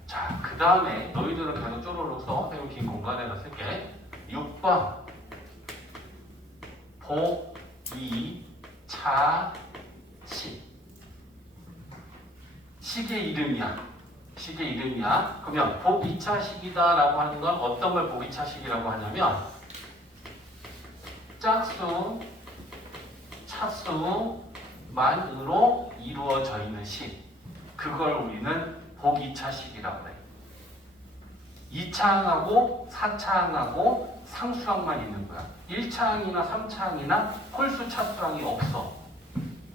자, 그 다음에 너희들은 계속 쪼로록 써. 내가 긴 공간에다 쓸게. 6번 복이차식. 식의 이름이야. 식의 이름이야. 그러면 복이차식이다라고 하는 건 어떤 걸 복이차식이라고 하냐면 짝수, 차수만으로 이루어져 있는 식. 그걸 우리는 복이차식이라고 해. 2차항하고 4차항하고 상수항만 있는 거야. 1차항이나 3차항이나 홀수 차수항이 없어.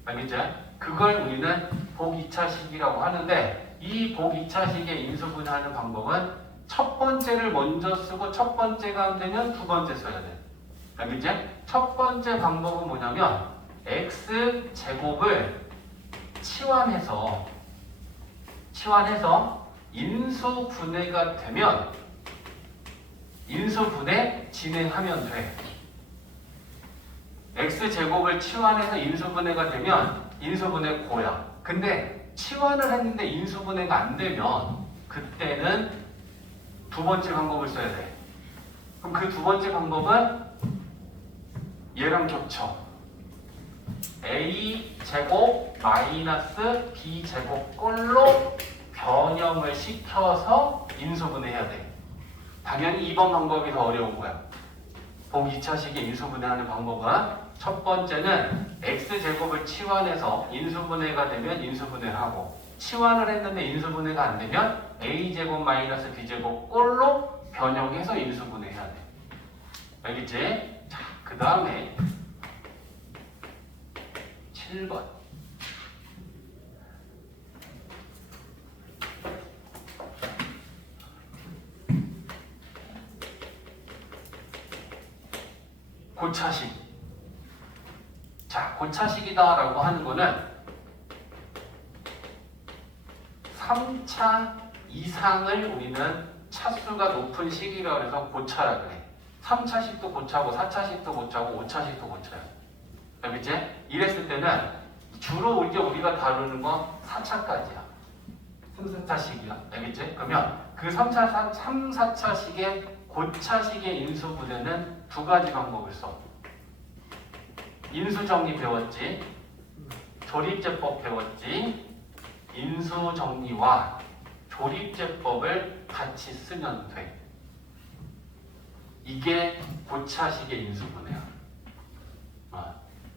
알겠지? 그걸 우리는 복이차식이라고 하는데 이 복이차식의 인수분해하는 방법은 첫 번째를 먼저 쓰고 첫 번째가 안 되면 두 번째 써야 돼. 알겠지? 첫 번째 방법은 뭐냐면 x제곱을 치환해서 인수분해가 되면 인수분해 진행하면 돼. x제곱을 치환해서 인수분해가 되면 인수분해 고야. 근데 치환을 했는데 인수분해가 안 되면 그때는 두 번째 방법을 써야 돼. 그럼 그 두 번째 방법은 얘랑 겹쳐. a제곱 마이너스 b제곱 꼴로 변형을 시켜서 인수분해해야 돼. 당연히 2번 방법이 더 어려운 거야. 복 2차식의 인수분해하는 방법은 첫 번째는 x제곱을 치환해서 인수분해가 되면 인수분해를 하고 치환을 했는데 인수분해가 안 되면 a제곱 마이너스 b제곱 꼴로 변형해서 인수분해해야 돼. 알겠지? 자, 그 다음에 7번. 고차식. 자, 고차식이다라고 하는 거는 3차 이상을 우리는 차수가 높은 식이라고 해서 고차라 그래. 3차식도 고차고 4차식도 고차고 5차식도 고차야. 알겠지? 이랬을 때는 주로 이제 우리가 다루는 건 4차까지야. 3, 4차식이야. 알겠지? 그러면 그 4차식의 고차식의 인수분해는 두 가지 방법을 써. 인수정리 배웠지? 조립제법 배웠지? 인수정리와 조립제법을 같이 쓰면 돼. 이게 고차식의 인수분해야.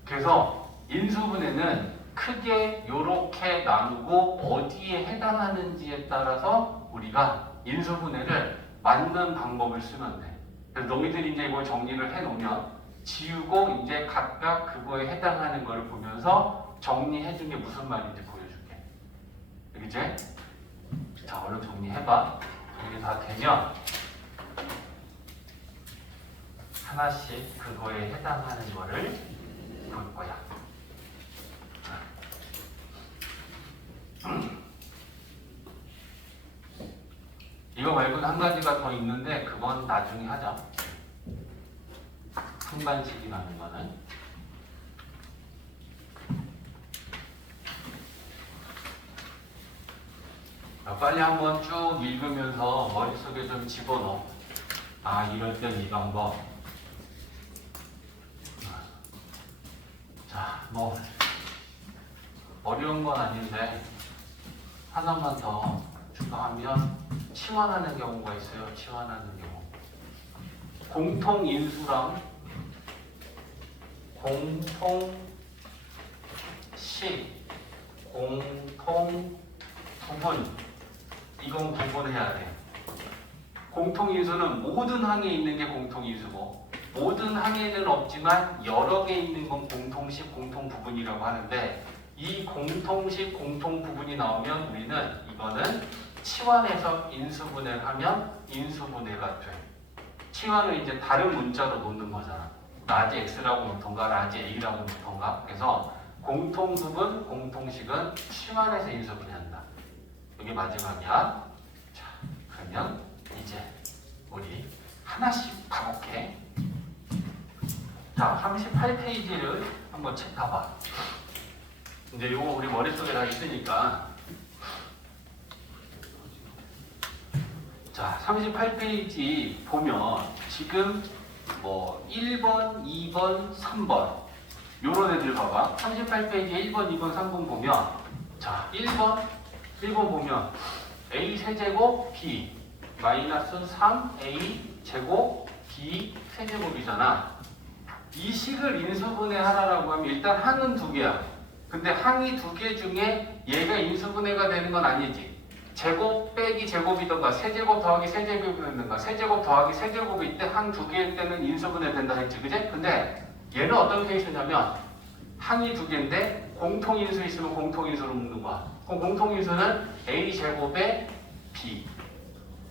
그래서 인수분해는 크게 요렇게 나누고 어디에 해당하는지에 따라서 우리가 인수분해를 맞는 방법을 쓰면 돼. 그래서 너희들이 이제 이걸 정리를 해놓으면 지우고 이제 각각 그거에 해당하는 걸 보면서 정리해준 게 무슨 말인지 보여줄게. 알겠지? 자, 얼른 정리해봐. 이게 다 되면 하나씩 그거에 해당하는 거를 볼 거야. 이거 말고는 한 가지가 더 있는데 그건 나중에 하자. 상반식이라는 거는. 빨리 한번 쭉 읽으면서 머릿속에 좀 집어넣어. 아, 이럴 땐 이 방법. 자, 뭐 어려운 건 아닌데 하나만 더 추가하면 치환하는 경우가 있어요. 치환하는 경우. 공통인수랑 공통식, 공통부분, 이건 구분해야 돼. 공통인수는 모든 항에 있는 게 공통인수고 모든 항에는 없지만 여러 개 있는 건 공통식, 공통부분이라고 하는데 이 공통식, 공통부분이 나오면 우리는 이거는 치환해서 인수분해를 하면 인수분해가 돼. 치환을 이제 다른 문자로 놓는 거잖아. 라지 X라고 놓던가 라지 A라고 놓던가. 그래서 공통부분, 공통식은 치환해서 인수분해한다. 이게 마지막이야. 자, 그러면 이제 우리 하나씩 가볼게. 자, 38페이지를 한번 체크해봐. 이제 이거 우리 머릿속에 다 있으니까 자, 38페이지 보면 지금 뭐 1번, 2번, 3번 요런 애들 봐봐. 38페이지 1번, 2번, 3번 보면 자, 1번 보면 a 세제곱 b 마이너스 3a 제곱 b 세제곱이잖아. 이 식을 인수분해하라고 하면 일단 항은 두 개야. 근데 항이 두 개 중에 얘가 인수분해가 되는 건 아니지. 제곱 빼기 제곱이던가 세제곱 더하기 세제곱이던가 세제곱 더하기 세제곱일 때 항 두 개일 때는 인수분해 된다 했지, 그제? 근데 얘는 어떤 케이스냐면 항이 두 개인데 공통인수 있으면 공통인수로 묶는 거야. 그럼 공통인수는 a 제곱에 b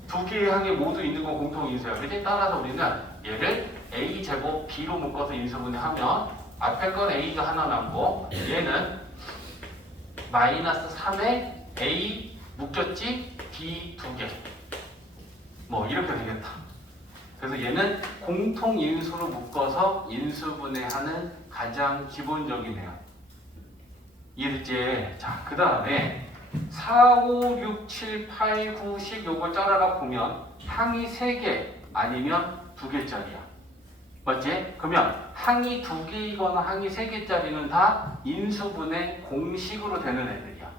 두 개의 항에 모두 있는 건 공통인수야, 그지? 따라서 우리는 얘를 a 제곱 b로 묶어서 인수분해하면 앞에 건 a가 하나 남고 얘는 마이너스 3에 a 묶였지? b 두 개. 뭐 이렇게 되겠다. 그래서 얘는 공통인수로 묶어서 인수분해하는 가장 기본적인 애야. 이해됐지? 자, 그 다음에 4, 5, 6, 7, 8, 9, 10 요걸 짜라라 보면 항이 3개 아니면 2개짜리야. 맞지? 그러면 항이 2개이거나 항이 3개짜리는 다 인수분해 공식으로 되는 애들이야.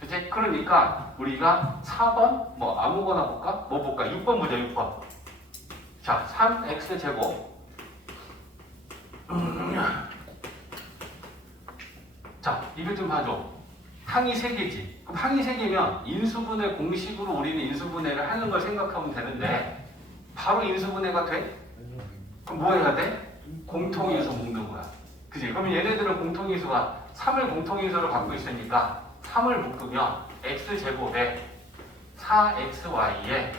그치? 그러니까 우리가 4번 뭐 아무거나 볼까? 뭐 볼까? 6번 보자. 6번. 자, 3x 제곱. 자, 이거 좀 봐줘. 항이 3개지. 그럼 항이 3개면 인수분해 공식으로 우리는 인수분해를 하는 걸 생각하면 되는데 바로 인수분해가 돼? 그럼 뭐 해야 돼? 공통인수 묶는 거야. 그치? 그러면 얘네들은 공통인수가 3을 공통인수로 갖고 있으니까 3을 묶으면 x제곱에 4xy에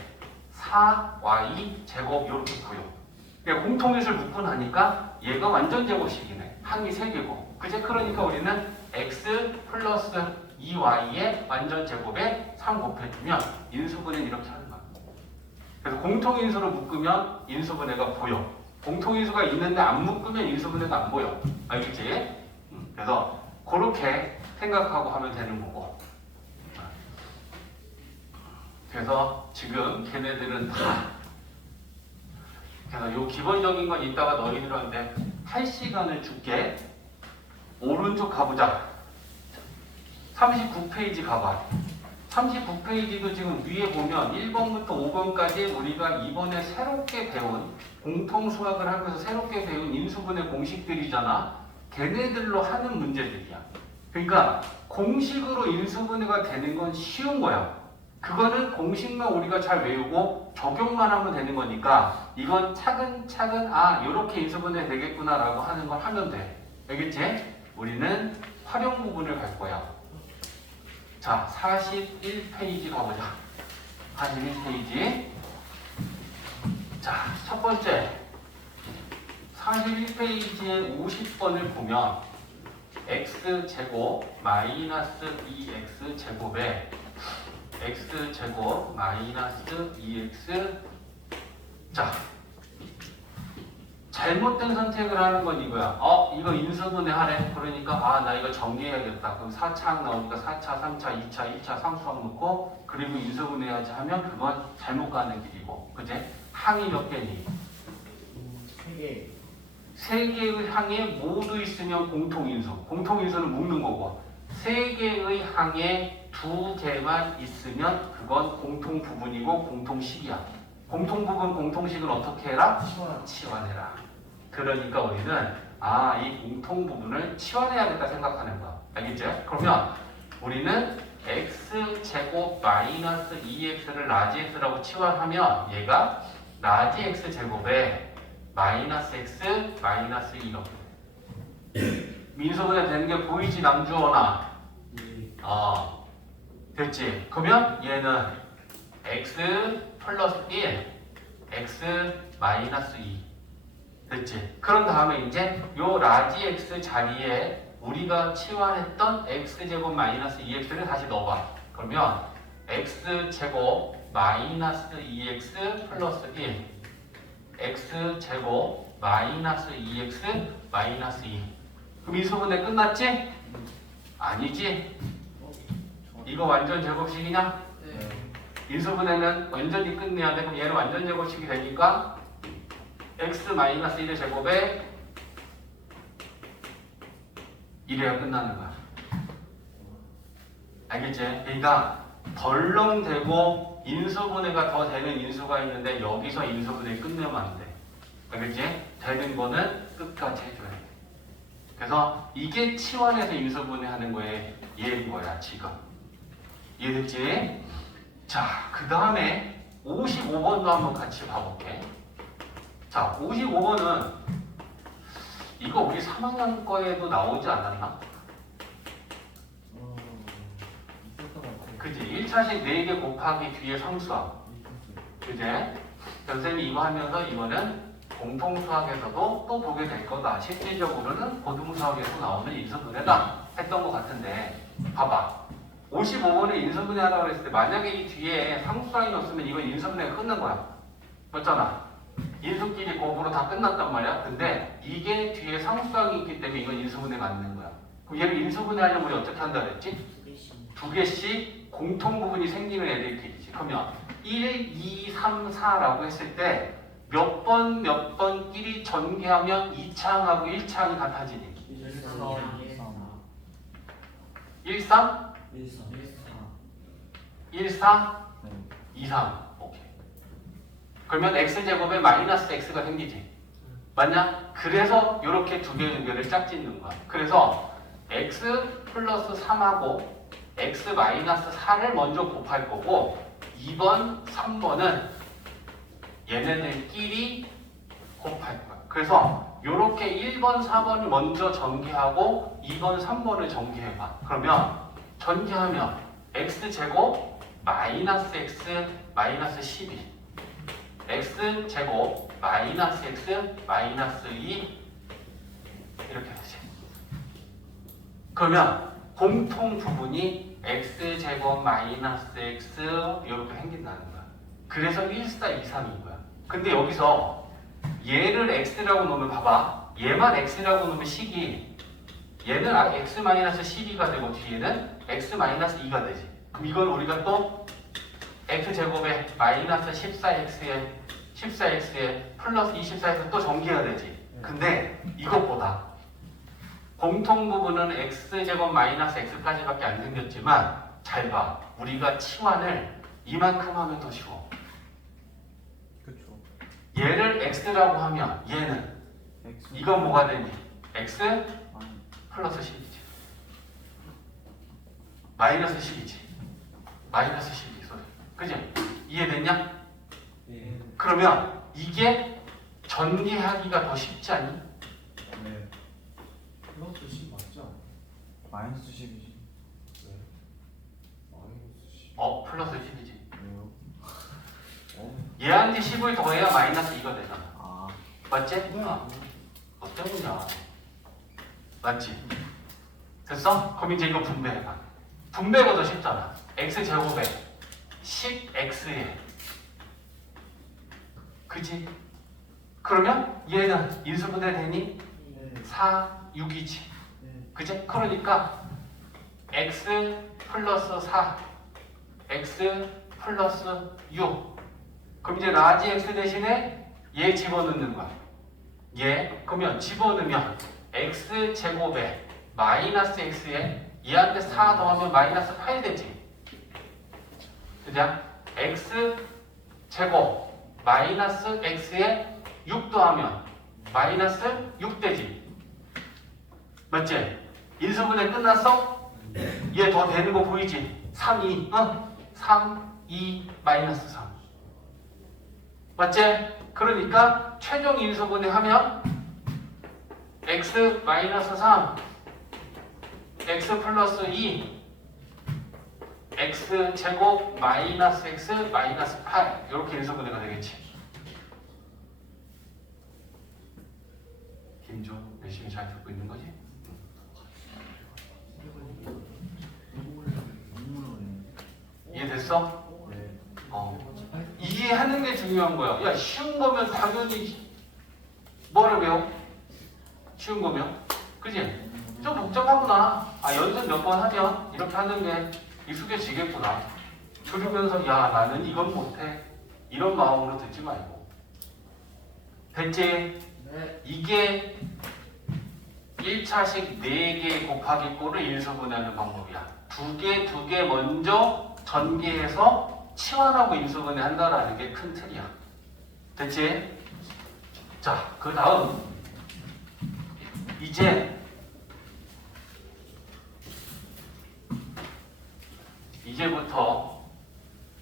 4y 제곱 이렇게 보여. 그러니까 공통인수를 묶고 나니까 얘가 완전 제곱식이네. 항이 3개고. 그치? 그러니까 우리는 x 플러스 2y의 완전 제곱에 3 곱해주면 인수분해는 이렇게 하는 거야. 그래서 공통인수로 묶으면 인수분해가 보여. 공통인수가 있는데 안 묶으면 인수분해가 안 보여. 알겠지? 그래서 그렇게 생각하고 하면 되는 거고. 그래서 지금 걔네들은 다 그래서 요 기본적인 건 이따가 너희들한테 할 시간을 줄게. 오른쪽 가보자. 39페이지 가봐. 39페이지도 지금 위에 보면 1번부터 5번까지 우리가 이번에 새롭게 배운 공통수학을 하면서 새롭게 배운 인수분해 공식들이잖아. 걔네들로 하는 문제들이야. 그러니까 공식으로 인수분해가 되는 건 쉬운 거야. 그거는 공식만 우리가 잘 외우고 적용만 하면 되는 거니까 이건 차근차근 이렇게 인수분해 되겠구나 라고 하는 걸 하면 돼. 알겠지? 우리는 활용 부분을 갈 거야. 자, 41페이지 가보자. 41페이지. 자, 첫 번째. 41페이지의 50번을 보면 x제곱 마이너스 2x제곱에 x제곱 마이너스 2x 자, 잘못된 선택을 하는 건 이거야. 이거 인수분해 하래. 그러니까 나 이거 정리해야겠다. 그럼 4차항 나오니까 4차, 3차, 2차, 1차 상수항 넣고 그리고 인수분해야지 하면 그건 잘못 가는 길이고. 그제? 항이 몇 개니? 3개. 3개의 항에 모두 있으면 공통인수. 공통인수는 묶는 거고. 3개의 항에 2개만 있으면 그건 공통부분이고 공통식이야. 공통부분, 공통식은 어떻게 해라? 치환해라. 그러니까 우리는 이 공통부분을 치환해야겠다 생각하는 거야. 알겠죠? 그러면 우리는 x제곱 마이너스 2x를 라지 x라고 치환하면 얘가 라지 x제곱에 마이너스 x 마이너스 2로 민수분해 되는 게 보이지 남주원아? 됐지? 그러면 얘는 x 플러스 1 x 마이너스 2 됐지? 그런 다음에 이제 요 라지 x 자리에 우리가 치환했던 x제곱 마이너스 2x를 다시 넣어봐. 그러면 x제곱 마이너스 2x 플러스 1 x제곱 마이너스 2x 마이너스 2 그럼 인수분해 끝났지? 아니지? 이거 완전 제곱식이냐? 네. 인수분해는 완전히 끝내야 돼. 그럼 얘는 완전 제곱식이 되니까 x-1의 제곱에 1이야 끝나는 거야. 알겠지? 그러니까 덜렁대고 인수분해가 더 되는 인수가 있는데 여기서 인수분해 끝내면 안 돼. 알겠지? 되는 거는 끝까지 해줘야 돼. 그래서 이게 치환해서 인수분해 하는 거에 얘인 거야 지금. 이해됐지? 자, 그 다음에 55번도 한번 같이 봐볼게. 자, 55번은 이거 우리 3학년 거에도 나오지 않았나? 있었던 것 같아요. 그지? 1차식 4개 곱하기 뒤에 상수함. 그지? 선생님이 이거 하면서 이거는 공통수학에서도 또 보게 될 거다. 실질적으로는 고등수학에서 나오는 인수분해다 했던 것 같은데 봐봐. 55번에 인수분해 하라고 그랬을 때 만약에 이 뒤에 상수항이 없으면 이건 인수분해가 끝난 거야. 맞잖아. 인수끼리 곱으로 다 끝났단 말이야. 근데 이게 뒤에 상수항이 있기 때문에 이건 인수분해가 안 되는 거야. 그럼 얘를 인수분해 하려면 우리 어떻게 한다 그랬지? 두 개씩 공통 부분이 생기는 애들끼리지. 그러면 1, 2, 3, 4라고 했을 때 몇 번끼리 전개하면 2차항하고 1차항이 같아지니? 1, 3? 1, 4? 2, 3. 오케이. 그러면 x제곱에 마이너스 x가 생기지. 맞냐? 그래서 이렇게 두 개를 짝짓는 거야. 그래서 x 플러스 3하고 x 마이너스 4를 먼저 곱할 거고 2번, 3번은 얘네들끼리 곱할 거야. 그래서 이렇게 1번, 4번을 먼저 전개하고 2번, 3번을 전개해봐. 그러면 전개하면 x제곱 마이너스 x 마이너스 12 x제곱 마이너스 x 마이너스 2 이렇게 되지. 그러면 공통 부분이 x제곱 마이너스 x 이렇게 생긴다는 거야. 그래서 1, 4, 2, 3인 거야. 근데 여기서 얘를 x라고 놓으면 봐봐. 얘만 x라고 놓으면 식이 얘는 x 마이너스 12가 되고 뒤에는 x 마이너스 2가 되지. 그럼 이건 우리가 또 x제곱에 마이너스 14x에 플러스 24에서 또 전개해야 되지. 근데 이것보다 공통 부분은 x제곱 마이너스 x까지밖에 안 생겼지만 잘 봐. 우리가 치환을 이만큼 하면 더 쉬워. 그렇죠. 얘를 x라고 하면 얘는 이건 뭐가 되니? x 플러스 10이지. 마이너스 10이지. 마이너스 10이지. 소리. 그지? 이해됐냐? 네. 그러면 이게 전개하기가 더 쉽지 않니? 네. 플러스 10 맞죠? 마이너스 10이지. 네. 마이너스 10. 플러스 10이지. 왜요? 얘한테 10을 더해야 마이너스 2가 되잖아. 아. 맞지? 네. 너 때문이야. 맞지? 됐어? 그럼 이제 이거 분배해봐. 분배가 더 쉽잖아. x제곱에 10x에 그지? 그러면 얘는 인수분해 되니? 네. 4, 6이지. 네. 그지? 그러니까 x 플러스 4 x 플러스 6 그럼 이제 라지 x 대신에 얘 집어넣는 거야. 얘 그러면 집어넣으면 x 제곱에 마이너스 x에 얘한테 4 더하면 마이너스 8 되지. 그죠? x 제곱 마이너스 x에 6 더하면 마이너스 6 되지. 맞지? 인수분해 끝났어? 얘 더 되는 거 보이지? 3, 2 3, 2 마이너스 3 맞지? 그러니까 최종 인수분해 하면 x 마이너스 3 x 플러스 2 x 제곱 마이너스 x 마이너스 8 이렇게 인수분해가 되겠지. 김조 열심히 잘 듣고 있는 거지? 이해됐어? 네. 이해하는 게 중요한 거야. 야 쉬운 거면 당연히 뭐를 배워? 쉬운 거면 그지? 좀 복잡하구나. 연습 몇 번 하면 이렇게 하는 게 익숙해지겠구나. 들으면서 야 나는 이건 못해 이런 마음으로 듣지 말고 됐지? 네. 이게 1차식 4개 곱하기 꼴을 인수분해하는 방법이야. 2개 먼저 전개해서 치환하고 인수분해 한다라는 게 큰 틀이야. 됐지? 자, 그 다음 이제부터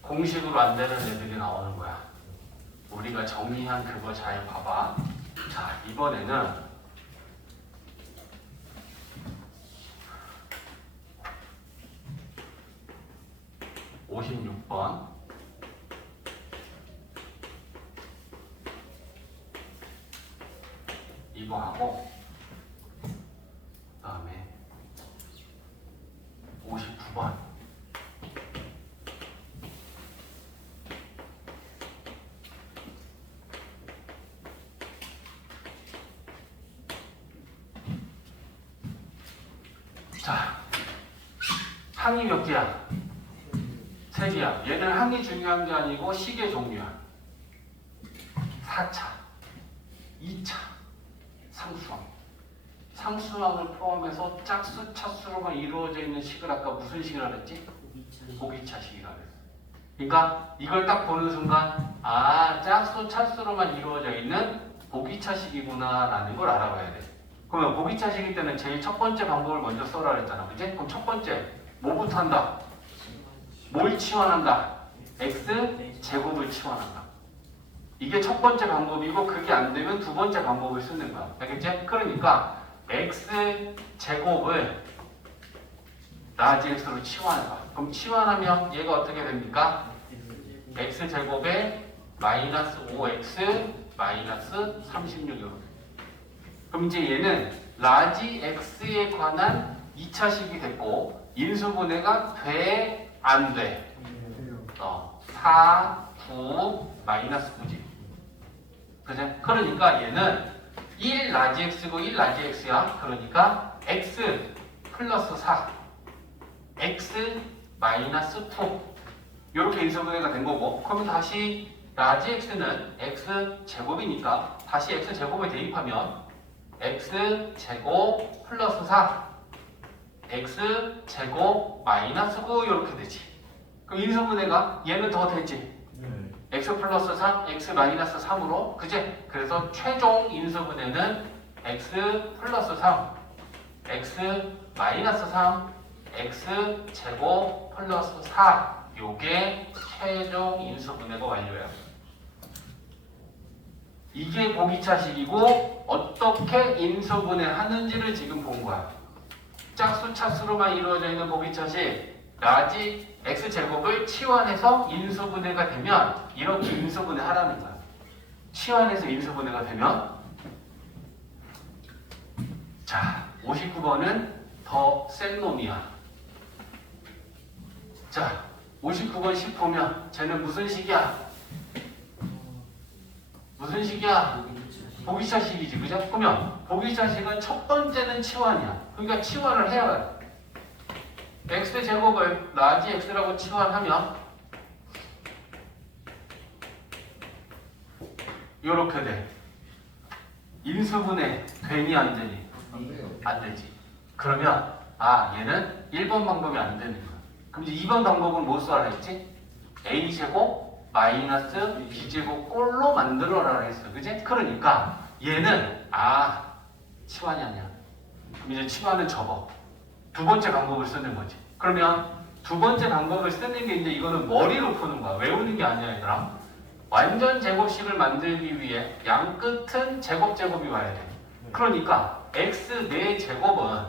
공식으로 안 되는 애들이 나오는 거야. 우리가 정리한 그거 잘 봐봐. 자, 이번에는 56번 이거 하고 그 다음에 59번 자, 항이 몇 개야? 3개야. 얘는 항이 중요한 게 아니고 식의 종류야. 4차, 2차, 상수항. 상수항을 포함해서 짝수, 차수로만 이루어져 있는 식을 아까 무슨 식이라 그랬지? 보기차식이라 그랬어. 그러니까 이걸 딱 보는 순간 아, 짝수, 차수로만 이루어져 있는 보기차식이구나 라는 걸 알아봐야 돼. 그러면 보기차식일 때는 제일 첫 번째 방법을 먼저 써라 그랬잖아. 그치? 그럼 첫 번째 뭐부터 한다? 뭘 치환한다? x 제곱을 치환한다. 이게 첫 번째 방법이고 그게 안 되면 두 번째 방법을 쓰는 거야. 알겠지? 그러니까 x 제곱을 라지 x로 치환해봐. 그럼 치환하면 얘가 어떻게 됩니까? x 제곱에 마이너스 5x 마이너스 36이요. 그럼 이제 얘는 라지 x에 관한 2차식이 됐고 인수분해가 돼? 안 돼? 4, 9, 마이너스 9지. 그죠? 그러니까 얘는 1 라지 x고 1 라지 x야. 그러니까 x 플러스 4, x 마이너스 2 이렇게 인수분해가 된 거고 그러면 다시 라지 x는 x 제곱이니까 다시 x 제곱에 대입하면 x 제곱 플러스 4 x 제곱 마이너스 9 이렇게 되지. 그럼 인수분해가 얘는 더 되지. x 플러스 3, x 마이너스 3으로 그지? 그래서 최종 인수분해는 x 플러스 3, x 마이너스 3, x 제곱 플러스 4 요게 최종 인수분해가 완료예요. 이게 보기차식이고 어떻게 인수분해 하는지를 지금 본 거야. 짝수 차수로만 이루어져 있는 보기차식 라지 x제곱을 치환해서 인수분해가 되면 이렇게 인수분해 하라는 거야. 치환해서 인수분해가 되면 자 59번은 더 센 놈이야. 자 59번 10 보면 쟤는 무슨 식이야? 무슨 식이야? 보기차식이지, 그죠? 그러면 보기차식은 첫 번째는 치환이야. 그러니까 치환을 해야 돼. x 제곱을 라지 x라고 치환하면 이렇게 돼. 인수분해 되니 안 되니? 안 되지. 그러면 아 얘는 1번 방법이 안 되는 거야. 그럼 이제 2번 방법은 뭐 써라 했지? a 제곱 마이너스 b 제곱 꼴로 만들어라 했어. 그지? 그러니까 얘는 아 치환이 아니야. 그럼 이제 치환은 접어. 두 번째 방법을 쓰는 거지. 그러면 두 번째 방법을 쓰는 게 이제 이거는 머리로 푸는 거야. 외우는 게 아니야, 얘들아. 완전 제곱식을 만들기 위해 양 끝은 제곱이 와야 돼. 그러니까 x 4제곱은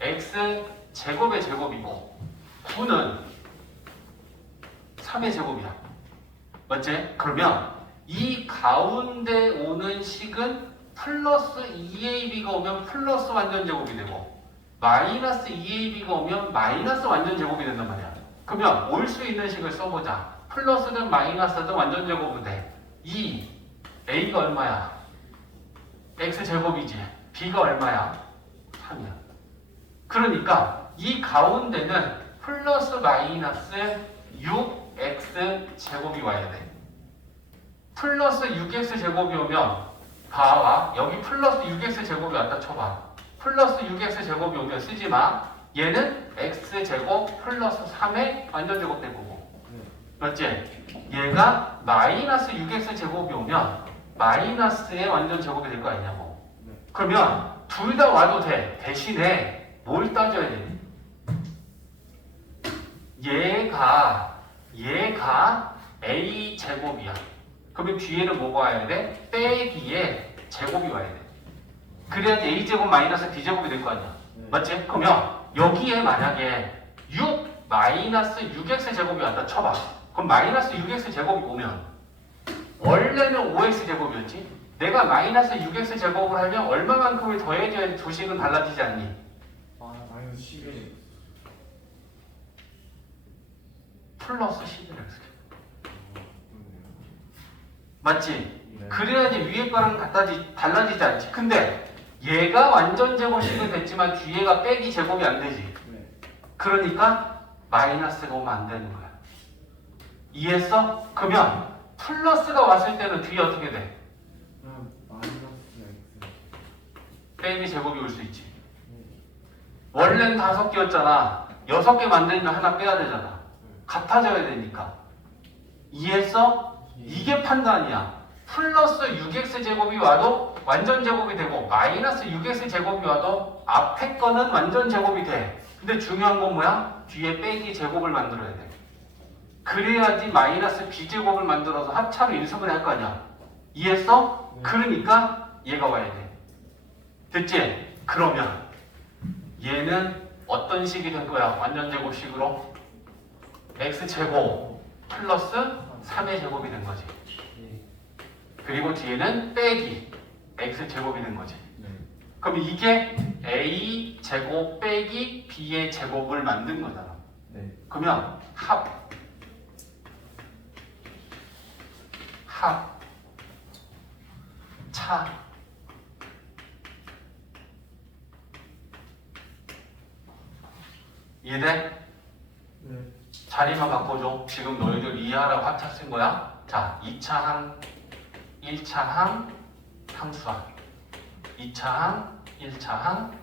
x 제곱의 제곱이고 9는 3의 제곱이야. 맞지? 그러면 이 가운데 오는 식은 플러스 2ab가 오면 플러스 완전 제곱이 되고 마이너스 2ab가 오면 마이너스 완전 제곱이 된단 말이야. 그러면 올 수 있는 식을 써보자. 플러스든 마이너스든 완전 제곱은 돼. 2 a가 얼마야? x 제곱이지. b가 얼마야? 3이야. 그러니까 이 가운데는 플러스 마이너스 6 6x 제곱이 와야 돼. 플러스 6x 제곱이 오면 봐봐. 여기 플러스 6x 제곱이 왔다 쳐봐. 플러스 6x 제곱이 오면 쓰지 마. 얘는 x 제곱 플러스 3의 완전 제곱 될 거고. 맞지? 얘가 마이너스 6x 제곱이 오면 마이너스의 완전 제곱이 될 거 아니냐고. 그러면 둘 다 와도 돼. 대신에 뭘 따져야 되니? 얘가 a 제곱이야. 그러면 뒤에는 뭐가 와야 돼? 빼기에 제곱이 와야 돼. 그래야지 a 제곱 마이너스 b 제곱이 될 거 아니야. 맞지? 그러면 여기에 만약에 6 마이너스 6x 제곱이 왔다 쳐봐. 그럼 마이너스 6x 제곱이 오면 원래는 5x 제곱이었지? 내가 마이너스 6x 제곱을 하면 얼마만큼을 더해줘야 조식은 달라지지 않니? 아 마이너스 11. 플러스 11x. 맞지? 네. 그래야지 위에 거랑 달라지지 않지. 근데 얘가 완전 제곱식은 됐지만 뒤에가 빼기 제곱이 안 되지. 네. 그러니까 마이너스가 오면 안 되는 거야. 이해했어? 그러면 플러스가 왔을 때는 뒤에 어떻게 돼? 그럼 마이너스 x. 빼기 제곱이 올 수 있지. 원래는 5개였잖아. 6개 만들면 하나 빼야 되잖아. 같아져야 되니까. 이해했어? 이게 판단이야. 플러스 6x 제곱이 와도 완전 제곱이 되고 마이너스 6x 제곱이 와도 앞에 거는 완전 제곱이 돼. 근데 중요한 건 뭐야? 뒤에 빼기 제곱을 만들어야 돼. 그래야지 마이너스 b제곱을 만들어서 합차로 인수분해 할 거 아니야. 이해했어? 그러니까 얘가 와야 돼. 됐지? 그러면 얘는 어떤 식이 된 거야? 완전 제곱식으로 x제곱 플러스 3의 제곱이 된 거지. 그리고 뒤에는 빼기 x제곱이 된 거지. 그럼 이게 a 제곱 빼기 b의 제곱을 만든 거잖아. 그러면 합 차 이해돼? 네. 자리만 바꿔줘. 지금 너희들 이해하라고 합차 쓴 거야. 자, 2차 항, 1차 항, 함수화. 2차 항, 1차 항,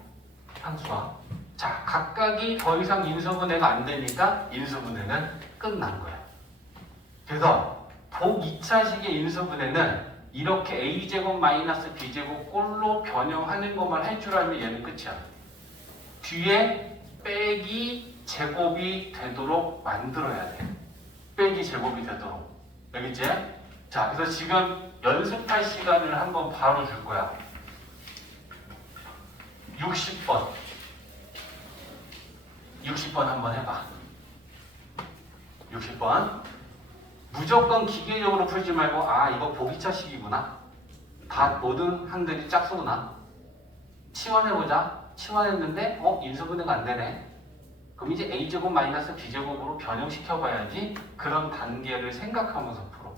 함수화. 자, 각각이 더 이상 인수분해가 안 되니까 인수분해는 끝난 거야. 그래서 복 2차식의 인수분해는 이렇게 a제곱 마이너스 b제곱 꼴로 변형하는 것만 할 줄 알면 얘는 끝이야. 뒤에 빼기 제곱이 되도록 만들어야 돼. 빼기 제곱이 되도록. 알겠지? 자, 그래서 지금 연습할 시간을 한번 바로 줄 거야. 60번. 60번 한번 해봐. 60번. 무조건 기계적으로 풀지 말고 아 이거 보기차식이구나. 다 모든 항들이 짝수구나. 치환해보자. 치환했는데 인수분해가 안 되네. 그럼 이제 a제곱 마이너스 b제곱으로 변형시켜봐야지. 그런 단계를 생각하면서 풀어.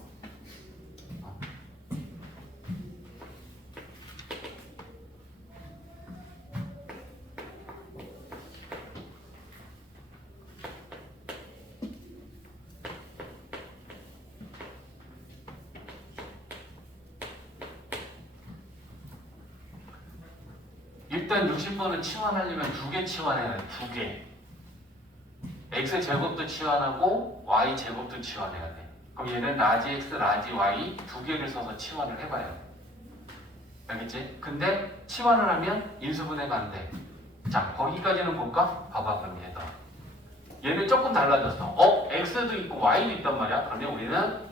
일단 60번을 치환하려면 2개 치환해야 돼. 2개. x제곱도 치환하고 y제곱도 치환해야 돼. 그럼 얘는 라지 x, 라지 y 2개를 써서 치환을 해봐야 돼. 알겠지? 근데 치환을 하면 인수분해가 안 돼. 자, 거기까지는 볼까? 봐봐, 그럼 얘들아. 얘는 조금 달라졌어. x도 있고 y도 있단 말이야. 그러면 우리는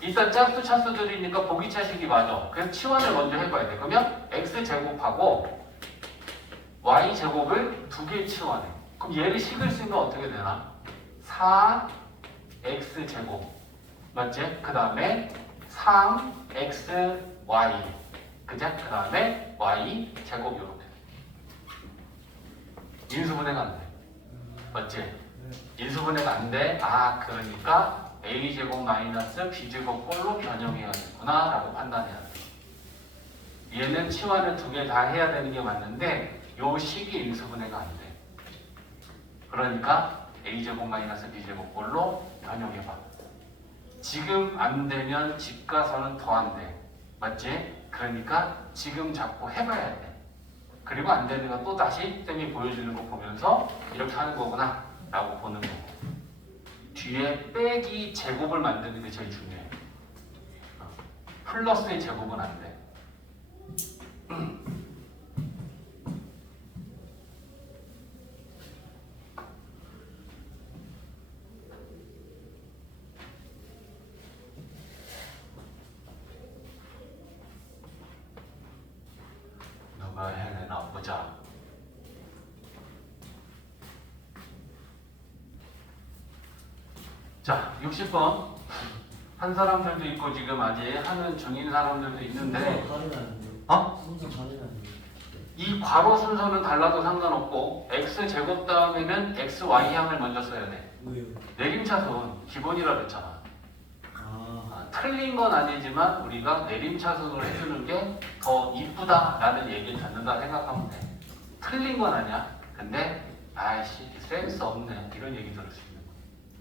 일단 짝수 차수들이니까 보기차식이 맞아. 그래서 치환을 먼저 해봐야 돼. 그러면 x제곱하고 y제곱을 2개 치환해. 그럼 얘를 식을 쓰면 어떻게 되나? 4x제곱 맞지? 그 다음에 3xy 그죠? 그 다음에 y제곱 이렇게 인수분해가 안 돼. 맞지? 인수분해가 안 돼. 아 그러니까 a제곱 마이너스 b제곱 꼴로 변형해야겠구나 라고 판단해야 돼. 얘는 치환을 2개 다 해야 되는 게 맞는데 요 식이 인수분해가 안 돼. 그러니까 a제곱 마이너스 b제곱 꼴로 변형해봐. 지금 안 되면 집 가서는 더 안 돼. 맞지? 그러니까 지금 자꾸 해봐야 돼. 그리고 안 되는 건 또 다시 쌤이 보여주는 거 보면서 이렇게 하는 거구나 라고 보는 거고. 뒤에 빼기 제곱을 만드는 게 제일 중요해. 플러스의 제곱은 안 돼. 누가 해내나 보자. 자, 60번. 한 사람들도 있고 지금 아직 하는 중인 사람들도 있는데 순서 다르지 않나요? 이 괄호 순서는 달라도 상관없고 x제곱 다음에는 xy항을 먼저 써야 돼. 왜요? 내림차순 기본이라 그랬잖아. 틀린 건 아니지만 우리가 내림차순으로 해주는 게 더 이쁘다라는 얘기를 듣는다 생각하면 돼. 틀린 건 아니야. 근데 아이씨 센스 없네 이런 얘기 들을 수 있는 거야.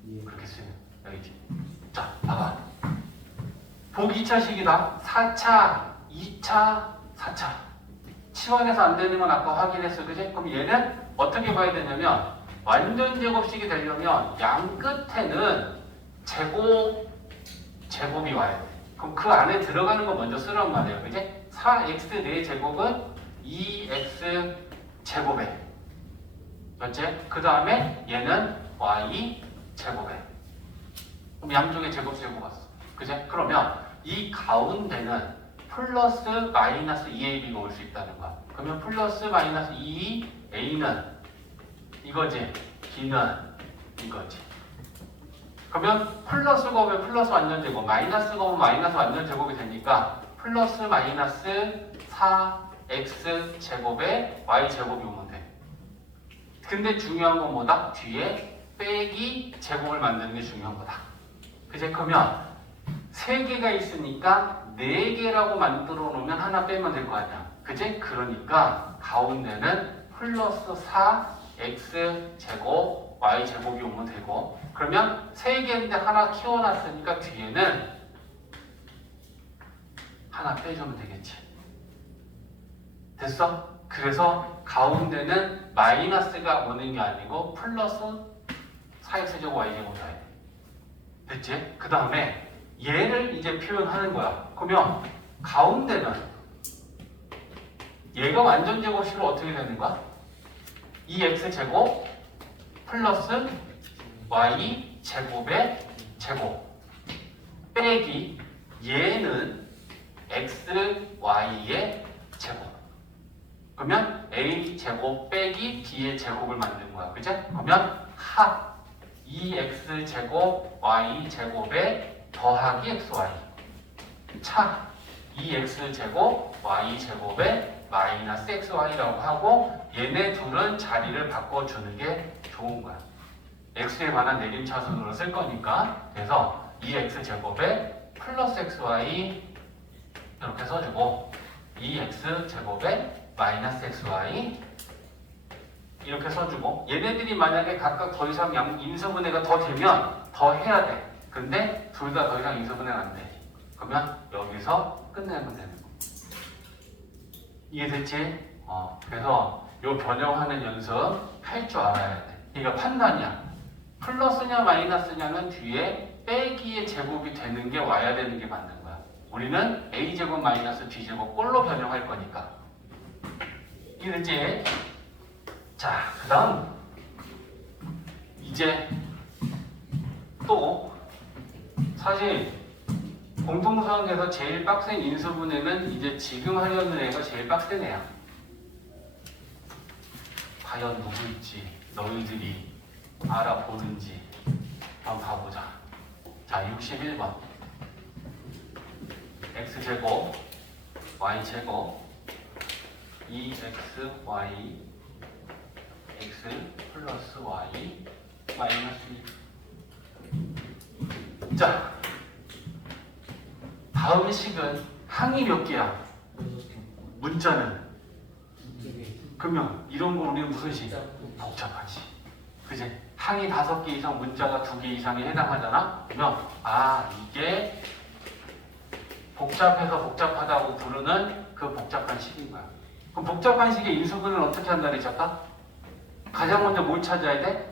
예. 그렇게 쓰면 여기지. 자, 봐봐. 보기 2차식이다. 4차, 2차, 4차. 치환해서 안 되는 건 아까 확인했어, 그지? 그럼 얘는 어떻게 봐야 되냐면 완전 제곱식이 되려면 양 끝에는 제곱이 와야 돼. 그럼 그 안에 들어가는 거 먼저 쓰란 말이에요, 그지? 4x 4제곱은 2x 제곱에. 맞지? 그 다음에 얘는 y 제곱에. 그럼 양쪽에 제곱 세우고 왔어. 그지? 그러면 이 가운데는 플러스 마이너스 2ab가 올 수 있다는 거야. 그러면 플러스 마이너스 2a는 이거지. b는 이거지. 그러면 플러스가 오면 플러스 완전 제곱, 마이너스가 오면 마이너스 완전 제곱이 되니까 플러스 마이너스 4x 제곱에 y 제곱이 오면 돼. 근데 중요한 건 뭐다? 뒤에 빼기 제곱을 만드는 게 중요한 거다. 그제? 그러면 3개가 있으니까 4개라고 만들어 놓으면 하나 빼면 될 거 아니야. 그제? 그러니까 가운데는 플러스 4x 제곱 y 제곱이 오면 되고, 그러면 3개인데 하나 키워놨으니까 뒤에는 하나 빼주면 되겠지. 됐어? 그래서 가운데는 마이너스가 오는 게 아니고 플러스 4x 제곱 y 제곱이 와야 돼. 됐지? 그 다음에 얘를 이제 표현하는 거야. 그러면 가운데는 얘가 완전 제곱식으로 어떻게 되는 거야? 2x 제곱 플러스 y 제곱의 제곱 빼기 얘는 x, y의 제곱. 그러면 a 제곱 빼기 b의 제곱을 만드는 거야. 그죠? 그러면 합 2x 제곱 y 제곱에 더하기 xy 차 2x 제곱 y 제곱에 마이너스 xy라고 하고 얘네 둘은 자리를 바꿔주는 게 좋은 거야. x에 관한 내림차순으로 쓸 거니까. 그래서 2x 제곱에 플러스 xy 이렇게 써주고 2x 제곱에 마이너스 xy 이렇게 써주고, 얘네들이 만약에 각각 더 이상 인수분해가 더 되면 더 해야 돼. 근데 둘 다 더 이상 인수분해가 안 돼. 그러면 여기서 끝내면 되는 거. 이해됐지? 그래서 요 변형하는 연습 할 줄 알아야 돼. 이게 판단이야. 플러스냐 마이너스냐는 뒤에 빼기의 제곱이 되는 게 와야 되는 게 맞는 거야. 우리는 a제곱 마이너스 b제곱 꼴로 변형할 거니까. 이해됐지? 자, 그 다음 이제 또 사실 공통수학에서 제일 빡센 인수분해는 이제 지금 하려는 애가 제일 빡센 애야. 과연 누구일지 너희들이 알아보는지 한번 봐보자. 자, 61번 x제곱 y제곱 2xy x 플러스 y 마이너스 1. 자, 다음 식은 항이 몇 개야? 문자는? 그러면 이런 거 우리는 무슨 식? 복잡하지. 그지? 항이 5개 이상, 문자가 2개 이상에 해당하잖아? 그러면 이게 복잡해서 복잡하다고 부르는 그 복잡한 식인 거야. 그럼 복잡한 식의 인수분해를 어떻게 한다 그랬잖아? 가장 먼저 뭘 찾아야 돼?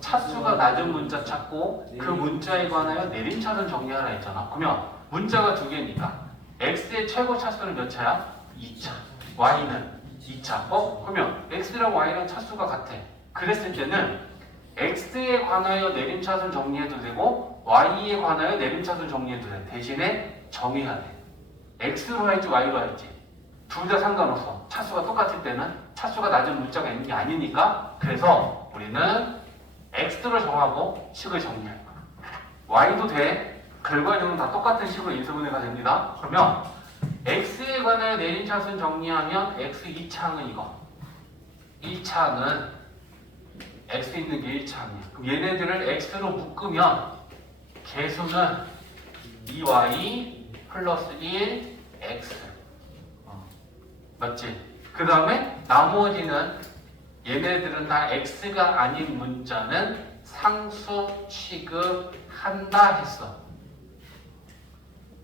차수가 낮은 문자 찾고 그 문자에 관하여 내림차순 정리하라 했잖아. 그러면 문자가 2개니까 x의 최고 차수는 몇 차야? 2차. y는 2차. 그러면 x랑 y랑 차수가 같아. 그랬을 때는 x에 관하여 내림차순 정리해도 되고 y에 관하여 내림차순 정리해도 돼. 대신에 정해야 돼. x로 할지 y로 할지 둘 다 상관없어. 차수가 똑같을 때는 차수가 낮은 문자가 있는 게 아니니까. 그래서 우리는 x를 정하고 식을 정리할 거야. y도 돼. 결과적으로는 다 똑같은 식으로 인수분해가 됩니다. 그러면 x에 관하여 내림차순 정리하면 x 2차항은 이거. 1차항은 x 있는 게 1차항이야. 그럼 얘네들을 x로 묶으면 개수는 2y 플러스 1 x. 맞지? 그 다음에 나머지는 얘네들은 다 x가 아닌 문자는 상수 취급한다 했어.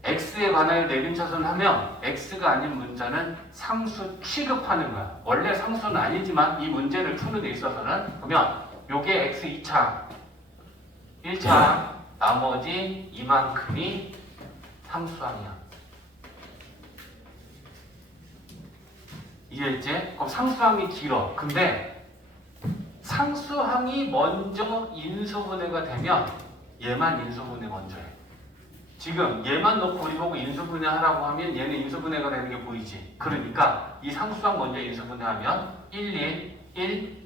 x에 관하여 내림차순 하면 x가 아닌 문자는 상수 취급하는 거야. 원래 상수는 아니지만 이 문제를 푸는 데 있어서는. 그러면 요게 x 2차 1차 나머지 이만큼이 상수항이야. 이해했지? 그럼 상수항이 길어. 근데 상수항이 먼저 인수분해가 되면 얘만 인수분해 먼저 해. 지금 얘만 놓고 우리 보고 인수분해 하라고 하면 얘는 인수분해가 되는 게 보이지. 그러니까 이 상수항 먼저 인수분해하면 1,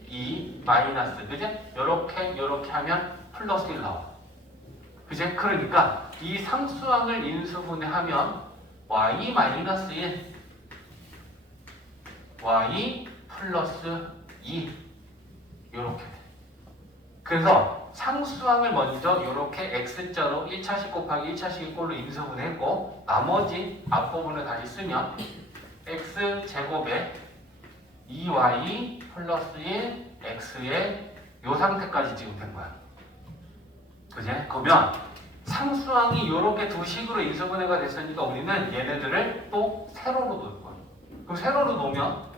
2 마이너스. 그지? 요렇게 하면 플러스 1 나와. 그지? 그러니까 이 상수항을 인수분해하면 y 마이너스 1 y 플러스 2 요렇게 돼. 그래서 상수항을 먼저 이렇게 x자로 1차식 곱하기 1차식 꼴로 인수분해했고 나머지 앞부분을 다시 쓰면 x제곱에 2y 플러스 1 x의 요 상태까지 지금 된 거야. 그지? 그러면 상수항이 이렇게 두 식으로 인수분해가 됐으니까 우리는 얘네들을 또 세로로 놓을 거야. 그럼 세로로 놓으면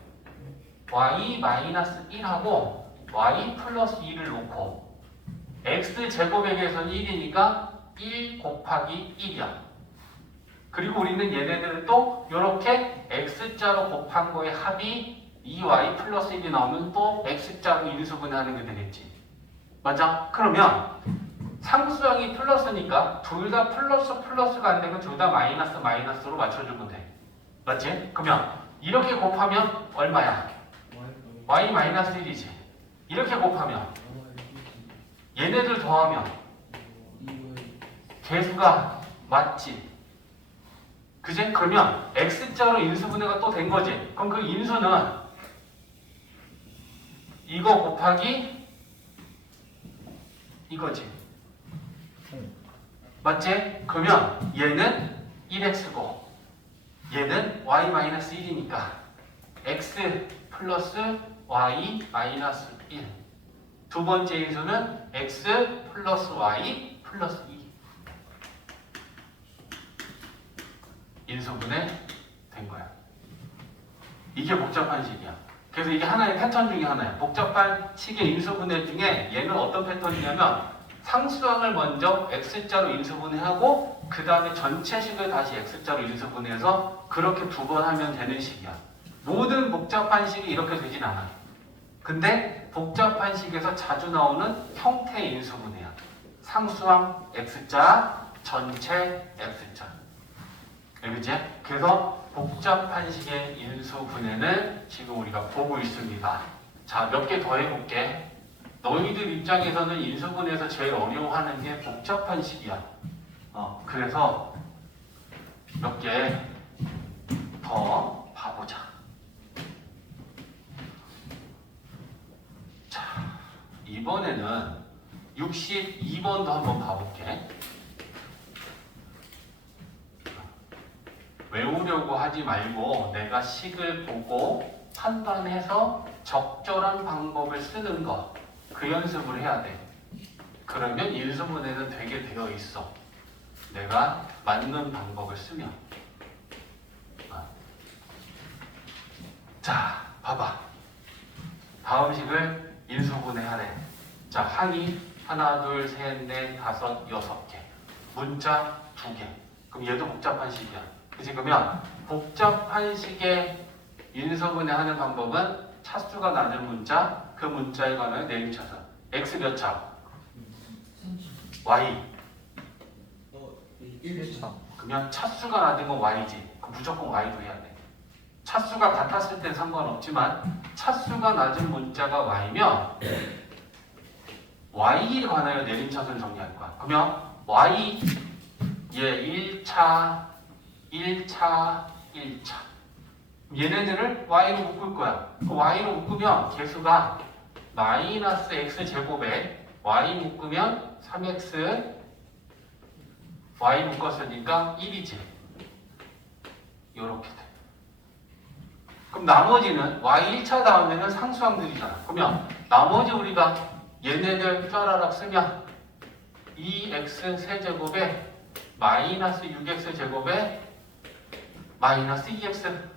y 마이너스 1하고 y 플러스 2를 놓고 x제곱에게서는 1이니까 1 곱하기 1이야. 그리고 우리는 얘네들을 또 이렇게 x자로 곱한 거의 합이 2y 플러스 1이 나오면 또 x자로 인수분해하는 게 되겠지. 맞아? 그러면 상수항이 플러스니까 둘 다 플러스가 안 되면 둘 다 마이너스로 맞춰주면 돼. 맞지? 그러면 이렇게 곱하면 얼마야? y 마이너스 1이지. 이렇게 곱하면 얘네들 더하면 개수가 맞지. 그지? 그러면 x자로 인수분해가 또 된 거지. 그럼 그 인수는 이거 곱하기 이거지. 맞지? 그러면 얘는 1x고 얘는 y 마이너스 1이니까 x 플러스 y 마이너스 1. 두 번째 인수는 x 플러스 y 플러스 2. 인수분해 된 거야. 이게 복잡한 식이야. 그래서 이게 하나의 패턴 중에 하나야. 복잡한 식의 인수분해 중에 얘는 어떤 패턴이냐면 상수항을 먼저 x자로 인수분해하고 그 다음에 전체 식을 다시 x자로 인수분해해서 그렇게 두 번 하면 되는 식이야. 모든 복잡한 식이 이렇게 되진 않아. 근데 복잡한 식에서 자주 나오는 형태의 인수분해야. 상수항 x자, 전체 x자. 그지? 그래서 복잡한 식의 인수분해는 지금 우리가 보고 있습니다. 자, 몇 개 더 해볼게. 너희들 입장에서는 인수분해에서 제일 어려워하는 게 복잡한 식이야. 그래서 몇 개 더 봐보자. 자, 이번에는 62번도 한번 봐볼게. 외우려고 하지 말고 내가 식을 보고 판단해서 적절한 방법을 쓰는 거. 그 연습을 해야 돼. 그러면 인수분해는 되게 되어 있어. 내가 맞는 방법을 쓰면. 자, 봐봐. 다음 식을 인수분해하래. 자, 항이 하나, 둘, 셋, 넷, 다섯, 여섯 개. 문자 두 개. 그럼 얘도 복잡한 식이야. 그치? 그러면 복잡한 식의 인수분해하는 방법은 차수가 낮은 문자, 그 문자에 관한 내림차수. x 몇 차? y. 1차. 그러면 차수가 낮은 건 y지. 그럼 무조건 y도 해야 돼. 차수가 같았을 땐 상관없지만 차수가 낮은 문자가 y면 y에 관하여 내림차수를 정리할 거야. 그러면 y 얘 1차, 1차, 1차. 얘네들을 y로 묶을 거야. 그 y로 묶으면 개수가 마이너스 x 제곱에 y 묶으면 3x y 묶었으니까 1이지. 요렇게 돼. 그럼 나머지는 y 1차 다음에는 상수항들이잖아. 그러면 나머지 우리가 얘네들 쩌라락 쓰면 2x 세제곱에 마이너스 6x 제곱에 마이너스 2x.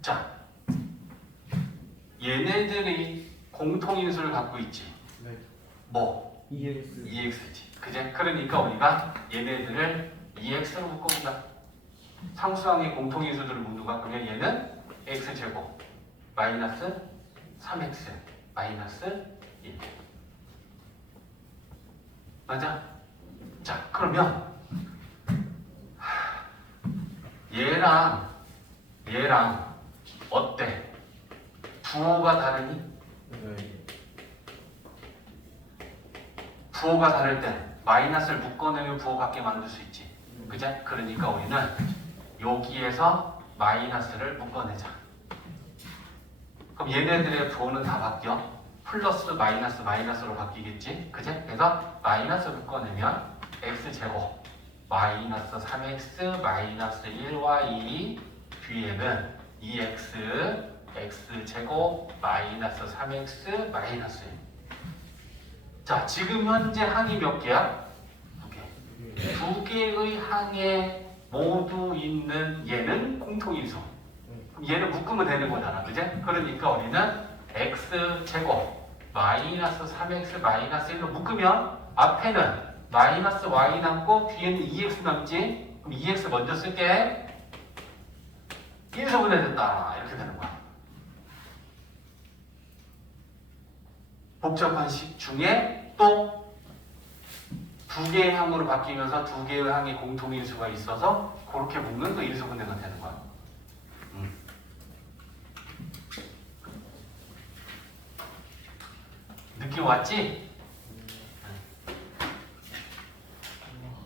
자, 얘네들이 공통인수를 갖고 있지. 네. 뭐? EX. 2x지. 그제? 그러니까 우리가 얘네들을 2x로 묶어보자. 상수항의 공통인수들을 모두가 그러면 얘는 x제곱 마이너스 3x 마이너스 1. 맞아? 자, 그러면 얘랑 어때? 부호가 다르니? 네. 부호가 다를 땐 마이너스를 묶어내면 부호 같게 만들 수 있지. 그죠? 그러니까 우리는 여기에서 마이너스를 묶어내자. 그럼 얘네들의 부호는 다 바뀌어. 플러스 마이너스 마이너스로 바뀌겠지. 그죠? 그래서 마이너스 묶어내면 x제곱 마이너스 3x 마이너스 1y 뒤에는 2x x제곱 마이너스 3x 마이너스 1. 자, 지금 현재 항이 몇 개야? 두 개. 두 개의 항에 모두 있는 얘는 공통인수. 그럼 얘는 묶으면 되는 거잖아. 그제? 그러니까 우리는 x제곱 마이너스 3x 마이너스 1로 묶으면 앞에는 마이너스 y 남고 뒤에는 2x 남지. 그럼 2x 먼저 쓸게. 인수분해됐다. 이렇게 되는 거야. 복잡한 식 중에 또 두 개의 항으로 바뀌면서 두 개의 항의 공통인수가 있어서 그렇게 묶는 또 인수분해가 되는 거야. 느낌 왔지?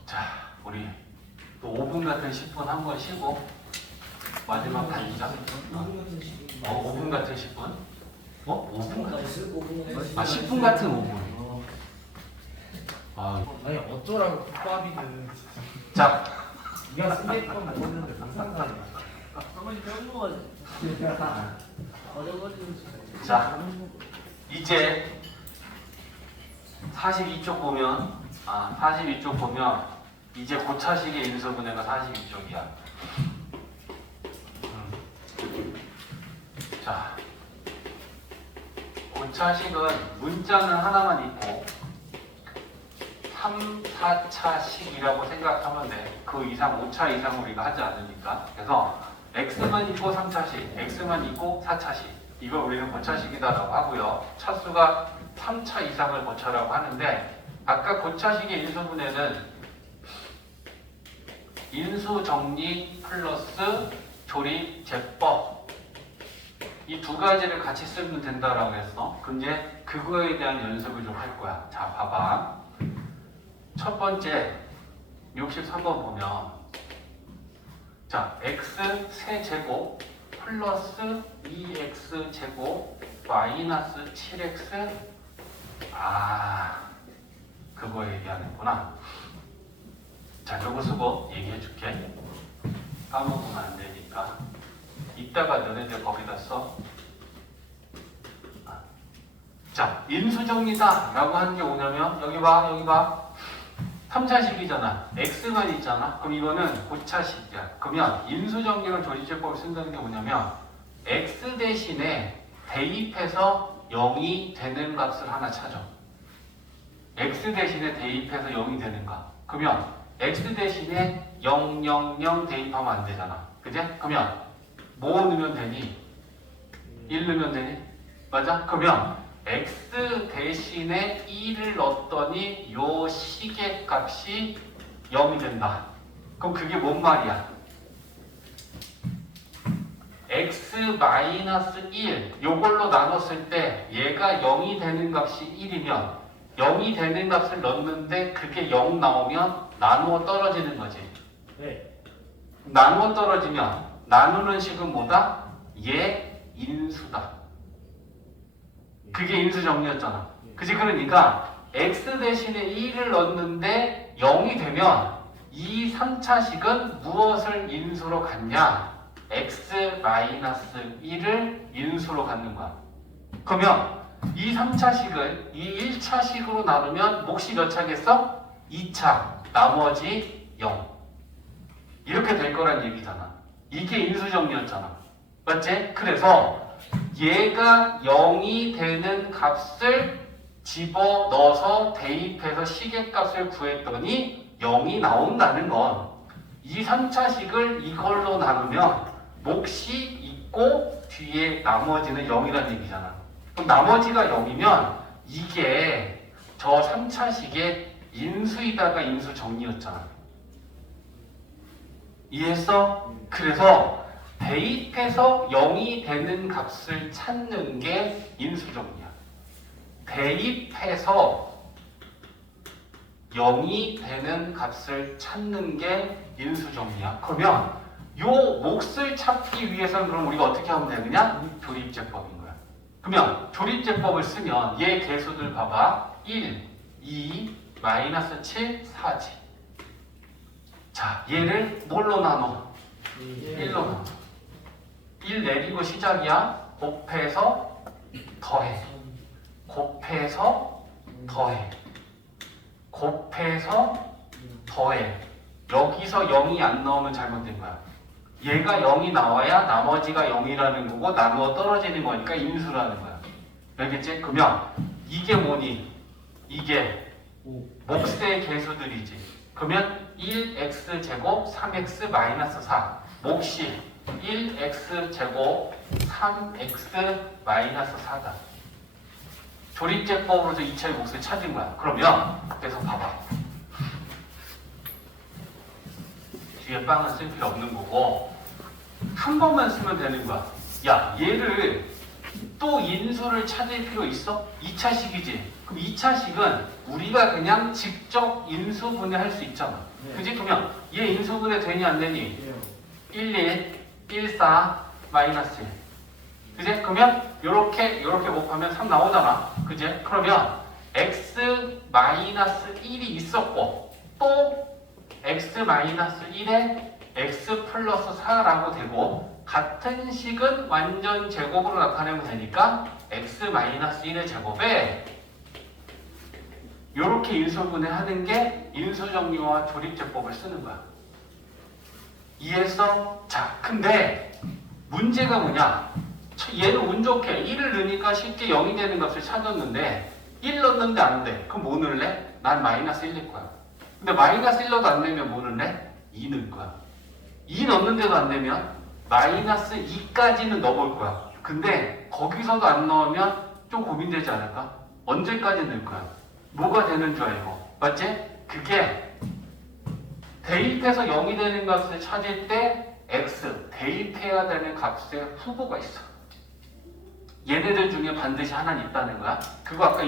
자, 우리 또 5분 같은 10분 한 번 쉬고 마지막 달리자. 5분 같은 10분? 5분 같은? 10분 같은 5분. 아니 어쩌라고 국밥이든 자, 네가 쓰게끔 먹었는데 무슨 상관이야? 가만히 배운 거가 어려워지는 자, 이제 42쪽 보면 42쪽 보면 이제 고차식의 인수분해가 42쪽이야. 자, 고차식은 문자는 하나만 있고 3, 4차식이라고 생각하면 돼. 그 이상 5차 이상 우리가 하지 않으니까. 그래서 x만 있고 3차식, x만 있고 4차식. 이걸 우리는 고차식이다라고 하고요. 차수가 3차 이상을 고차라고 하는데 아까 고차식의 인수분해는 인수정리 플러스 조립제법 이 두 가지를 같이 쓰면 된다라고 했어. 그럼 이제 그거에 대한 연습을 좀 할 거야. 자, 봐봐. 첫 번째 63번 보면 자, x 세제곱 플러스 2x 제곱 마이너스 7x 그거 얘기하는구나. 자, 요거 쓰고 얘기해 줄게. 까먹으면 안 되니까. 이 이따가 너네들 거기다 써. 자, 인수정리다 라고 하는 게 뭐냐면 여기 봐, 여기 봐. 3차식이잖아. x만 있잖아. 그럼 이거는 고차식이야. 그러면 인수정리랑 조립제법을 쓴다는 게 뭐냐면 x 대신에 대입해서 0이 되는 값을 하나 찾아. x 대신에 대입해서 0이 되는 값. 그러면 x 대신에 0, 0, 0 대입하면 안 되잖아. 그제? 그러면 뭐 넣으면 되니? 1 넣으면 되니? 맞아? 그러면 x 대신에 1을 넣었더니 요 식의 값이 0이 된다. 그럼 그게 뭔 말이야? x-1 요걸로 나눴을 때 얘가 0이 되는 값이 1이면 0이 되는 값을 넣는데 그게 0 나오면 나누어 떨어지는 거지. 네. 나누어 떨어지면 나누는 식은 뭐다? 얘 인수다. 그게 인수정리였잖아. 그치? 그러니까 x 대신에 1을 넣는데 0이 되면 이 3차식은 무엇을 인수로 갖냐? x-1을 인수로 갖는 거야. 그러면 이 3차식을 이 1차식으로 나누면 몫이 몇 차겠어? 2차. 나머지 0. 이렇게 될 거란 얘기잖아. 이게 인수정리였잖아. 맞지? 그래서 얘가 0이 되는 값을 집어넣어서 대입해서 시계값을 구했더니 0이 나온다는 건 이 3차식을 이걸로 나누면 몫이 있고 뒤에 나머지는 0이라는 얘기잖아. 그럼 나머지가 0이면 이게 저 3차식의 인수이다가 인수 정리였잖아. 이해했어? 그래서 대입해서 0이 되는 값을 찾는 게 인수정리야. 대입해서 0이 되는 값을 찾는 게 인수정리야. 그러면 요 몫을 찾기 위해서는 그럼 우리가 어떻게 하면 되느냐? 조립제법인 거야. 그러면 조립제법을 쓰면 얘 개수들 봐봐. 1, 2, 마이너스 7, 4지. 자, 얘를 뭘로 나눠? 1로 나눠. 1 내리고 시작이야. 곱해서 더해. 곱해서 더해. 곱해서 더해. 여기서 0이 안 나오면 잘못된 거야. 얘가 0이 나와야 나머지가 0이라는 거고 나누어 떨어지는 거니까 인수라는 거야. 알겠지? 그러면 이게 뭐니? 이게 몫의 개수들이지. 그러면 1x제곱 3x 마이너스 4. 몫이 1x제곱 3x 마이너스 4다. 조립제법으로서 2차의 몫을 찾은 거야. 그러면 계속 봐봐. 뒤에 빵은 쓸 필요 없는 거고 한 번만 쓰면 되는 거야. 야, 얘를 또 인수를 찾을 필요 있어? 2차식이지. 그럼 2차식은 우리가 그냥 직접 인수분해 할 수 있잖아. 네. 그지? 그러면 얘 인수분해 되니 안 되니? 네. 1, 1, 4, 마이너스 1. 그지? 그러면 요렇게 곱하면 3 나오잖아. 그지? 그러면 x 마이너스 1이 있었고 또 x 마이너스 1에 x 플러스 4라고 되고 같은 식은 완전 제곱으로 나타내면 되니까 x 마이너스 1의 제곱에 요렇게 인수분해 하는 게 인수정리와 조립제법을 쓰는 거야. 이해했어? 자, 근데 문제가 뭐냐? 얘는 운 좋게 1을 넣으니까 쉽게 0이 되는 값을 찾았는데 1 넣었는데 안 돼. 그럼 뭐 넣을래? 난 마이너스 1 넣을 거야. 근데 마이너스 1 넣어도 안 되면 뭐 넣을래? 2 넣을 거야. 2 넣었는데도 안 되면 마이너스 2까지는 넣어볼 거야. 근데 거기서도 안 넣으면 좀 고민되지 않을까? 언제까지 넣을 거야? 뭐가 되는 줄 알고. 맞지? 그게 대입해서 0이 되는 값을 찾을 때 x, 대입해야 되는 값의 후보가 있어. 얘네들 중에 반드시 하나는 있다는 거야. 그거 아까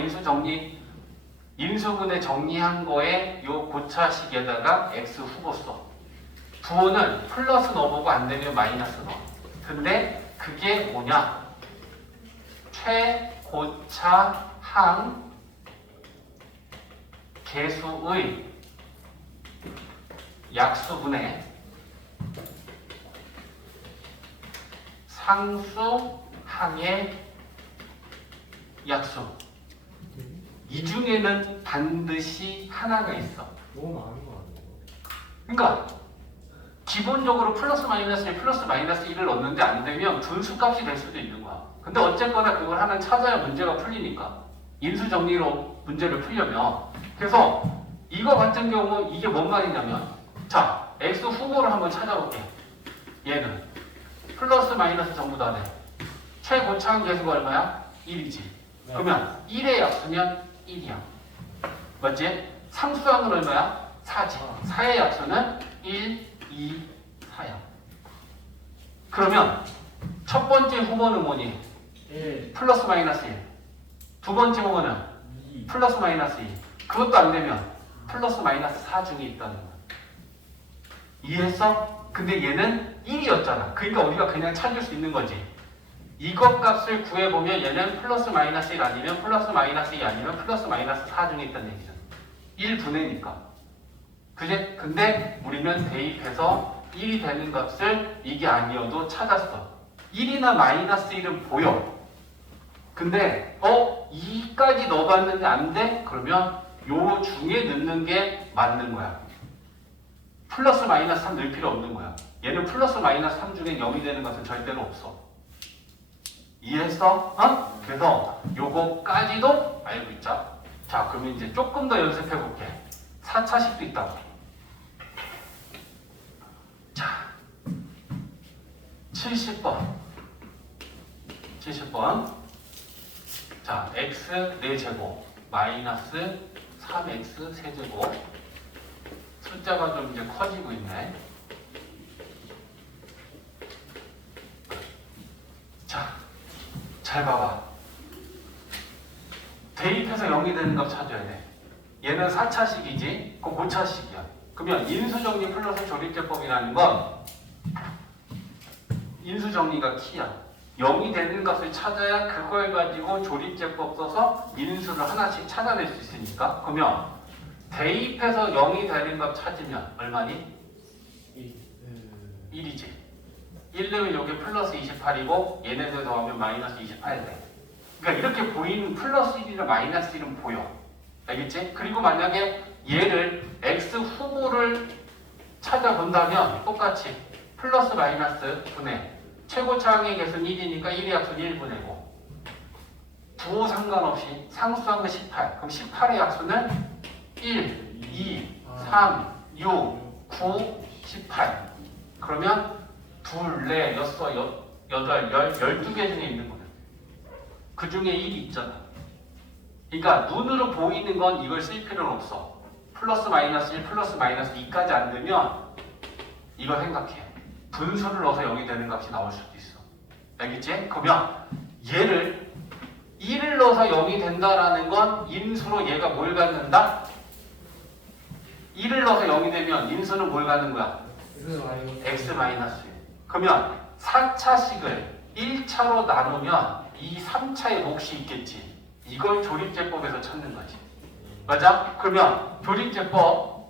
인수분해 정리한 거에 요 고차식에다가 x 후보 써. 부호는 플러스 넣어보고 안 되면 마이너스 넣어. 근데 그게 뭐냐? 최고차항 개수의 약수분의 상수, 항의, 약수. 이 중에는 반드시 하나가 있어. 너무 많은 거 아니에요? 그러니까 기본적으로 플러스 마이너스 1, 플러스 마이너스 1을 넣는데 안 되면 분수값이 될 수도 있는 거야. 근데 어쨌거나 그걸 하나 찾아야 문제가 풀리니까. 인수 정리로 문제를 풀려면. 그래서 이거 같은 경우 이게 뭔 말이냐면, 자, x 후보를 한번 찾아볼게. 얘는 플러스 마이너스 전부 다 돼. 최고차항 계수가 얼마야? 1이지. 네. 그러면 1의 약수는 1이야. 맞지? 상수항은 얼마야? 4지. 4의 약수는 1, 2, 4야. 그러면 첫 번째 후보는 뭐니? 1, 플러스 마이너스 1. 두 번째 후보는 2, 플러스 마이너스 2. 그것도 안 되면 플러스 마이너스 4 중에 있다는 거야. 이해했어? 근데 얘는 1이었잖아. 그러니까 우리가 그냥 찾을 수 있는 거지. 이것 값을 구해보면 얘는 플러스 마이너스 1 아니면 플러스 마이너스 2 아니면 플러스 마이너스 4 중에 있다는 얘기잖아. 1분의니까. 그지? 근데 우리는 대입해서 1이 되는 값을 이게 아니어도 찾았어. 1이나 마이너스 1은 보여. 근데 2까지 넣어봤는데 안 돼? 그러면 요 중에 넣는 게 맞는 거야. 플러스 마이너스 3 넣을 필요 없는 거야. 얘는 플러스 마이너스 3 중에 0이 되는 것은 절대로 없어. 이해했어? 그래서 요거까지도 알고 있자. 자, 그러면 이제 조금 더 연습해 볼게. 4차식도 있다고. 자, 70번. 70번. 자, x 4제곱 마이너스 3x 세제곱. 숫자가 좀 이제 커지고 있네. 자, 잘 봐봐. 대입해서 0이 되는 값 찾아야 돼. 얘는 4차식이지? 그럼 5차식이야. 그러면 인수정리 플러스 조립제법이라는 건 인수정리가 키야. 0이 되는 값을 찾아야 그걸 가지고 조립제법 써서 인수를 하나씩 찾아낼 수 있으니까. 그러면 대입해서 0이 되는 값 찾으면 얼마니? 1이지. 1 넣으면 여기 플러스 28이고 얘네들 더하면 마이너스 28 돼. 그러니까 이렇게 보이는 플러스 1이나 마이너스 1은 보여. 알겠지? 그리고 만약에 얘를 x 후보를 찾아본다면 똑같이 플러스 마이너스 분의 최고차항의 개수는 1이니까 1의 약수는 1분의고 부호 상관없이 상수항은 18. 그럼 18의 약수는 1, 2, 3, 6, 9, 18. 그러면 둘, 넷, 여섯, 여덟, 12개 중에 있는 거야. 그 중에 1이 있잖아. 그러니까 눈으로 보이는 건 이걸 쓸 필요는 없어. 플러스 마이너스 1, 플러스 마이너스 2까지 안 되면 이거 생각해. 분수를 넣어서 0이 되는 값이 나올 수도 있어. 알겠지? 그러면 얘를 1을 넣어서 0이 된다라는 건 인수로 얘가 뭘 갖는다? 1을 넣어서 0이 되면 인수는 뭘 갖는 거야? x-1. 그러면 4차식을 1차로 나누면 이 3차의 몫이 있겠지. 이걸 조립제법에서 찾는 거지. 맞아? 그러면 조립제법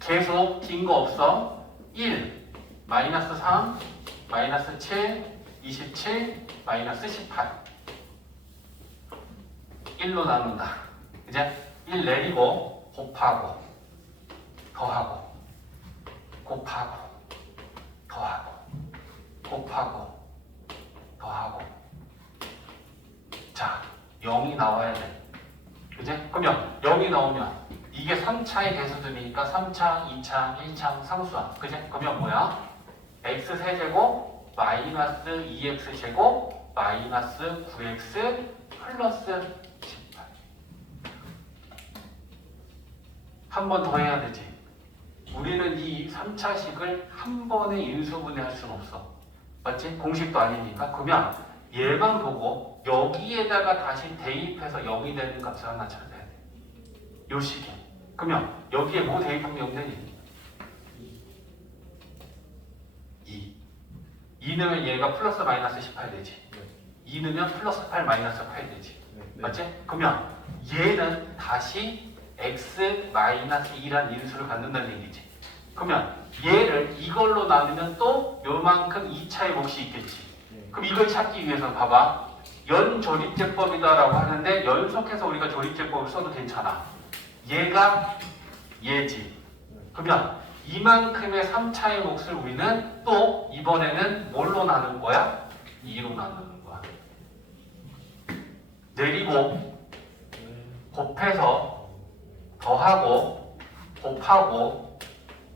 계속 긴 거 없어. 1, 마이너스 3, 마이너스 7, 27, 마이너스 18. 1로 나눈다. 이제 1 내리고 곱하고 더하고 곱하고 더하고 곱하고 더하고. 자, 0이 나와야 돼. 그지? 그러면 0이 나오면 이게 3차의 개수들이니까 3차, 2차, 1차 상수항. 그지? 그러면 뭐야? x 세제곱 마이너스 2x 제곱 마이너스 9x 플러스 18. 한 번 더 해야 되지. 우리는 이 3차식을 한 번에 인수분해할 수는 없어. 맞지? 공식도 아니니까. 그러면 얘만 보고 여기에다가 다시 대입해서 0이 되는 값을 하나 찾아야 돼. 요 식에. 그러면 여기에 뭐 대입하면 0 되니? 2. 2 넣으면 얘가 플러스 마이너스 18 되지. 2 넣으면 플러스 8 마이너스 8 되지. 맞지? 그러면 얘는 다시 x 마이너스 2란 인수를 갖는다는 얘기지. 그러면 얘를 이걸로 나누면 또 요만큼 2차의 몫이 있겠지. 네. 그럼 이걸 찾기 위해서 봐봐. 연조립제법이다라고 하는데 연속해서 우리가 조립제법을 써도 괜찮아. 얘가 얘지. 그러면 이만큼의 3차의 몫을 우리는 또 이번에는 뭘로 나눌 거야? 2로 나누는 거야. 내리고 곱해서 더하고 곱하고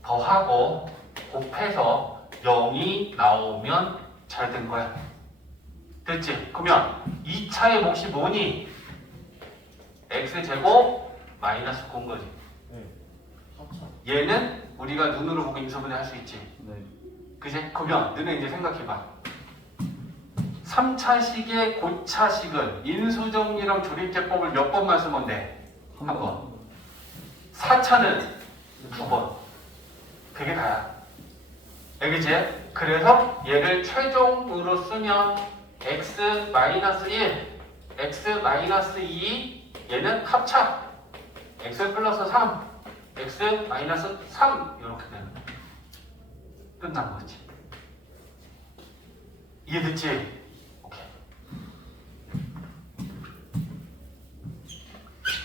더하고 곱해서 0이 나오면 잘 된 거야. 됐지? 그러면 2차의 몫이 뭐니? x제곱 마이너스 9인 거지. 네. 합차. 얘는 우리가 눈으로 보고 인수분해 할 수 있지. 네. 그지? 그러면 너네 이제 생각해봐. 3차식의 고차식은 인수정리랑 조립제법을 몇 번만 쓰면 돼? 한 번. 4차는 2번. 그게 다야. 알겠지? 그래서 얘를 최종으로 쓰면 x-1, x-2, 얘는 합차. x 플러스 3, x 마이너스 3 이렇게 되는 거야. 끝난 거지. 이해됐지? 오케이.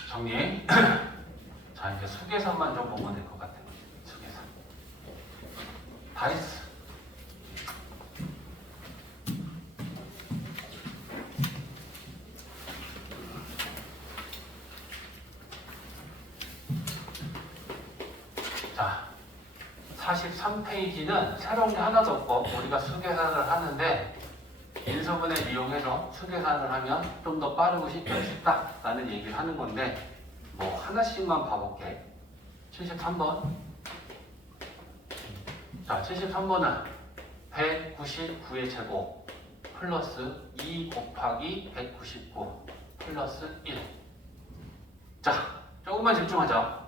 정리. 자, 이제 수계산만 좀 보면 될 것 같아. 수계산. 다 했어. 자, 43페이지는 새로운 게 하나도 없고 우리가 수계산을 하는데 인수분해 이용해서 수계산을 하면 좀 더 빠르고 쉽다라는 얘기를 하는 건데 뭐 하나씩만 봐볼게. 73번. 자, 73번은 199의 제곱 플러스 2 곱하기 199 플러스 1. 자, 조금만 집중하자.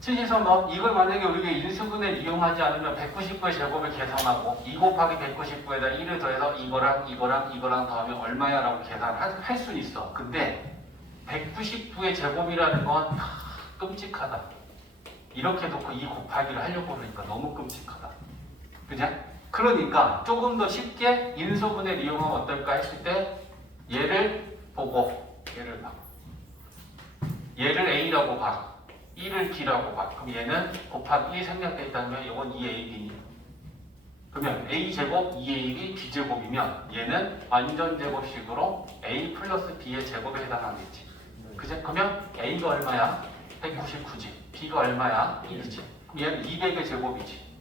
73번, 이걸 만약에 우리가 인수분해 이용하지 않으면 199의 제곱을 계산하고 2 곱하기 199에다 1을 더해서 이거랑 더하면 얼마야 라고 계산할 수 있어. 근데 199의 제곱이라는 건 끔찍하다. 이렇게 놓고 2 곱하기를 하려고 그러니까 너무 끔찍하다. 그죠? 그러니까 조금 더 쉽게 인수분해를 이용하면 어떨까 했을 때 얘를 보고 얘를 봐. 얘를 A라고 봐. 1을 B라고 봐. 그럼 얘는 곱하기 1 생략되어 있다면 이건 2AB. 그러면 A제곱 2AB B제곱이면 얘는 완전 제곱식으로 A 플러스 B의 제곱에 해당하겠지. 그죠? 그러면 A가 얼마야? 199지. B가 얼마야? 1이지. 그럼 얘는 200의 제곱이지.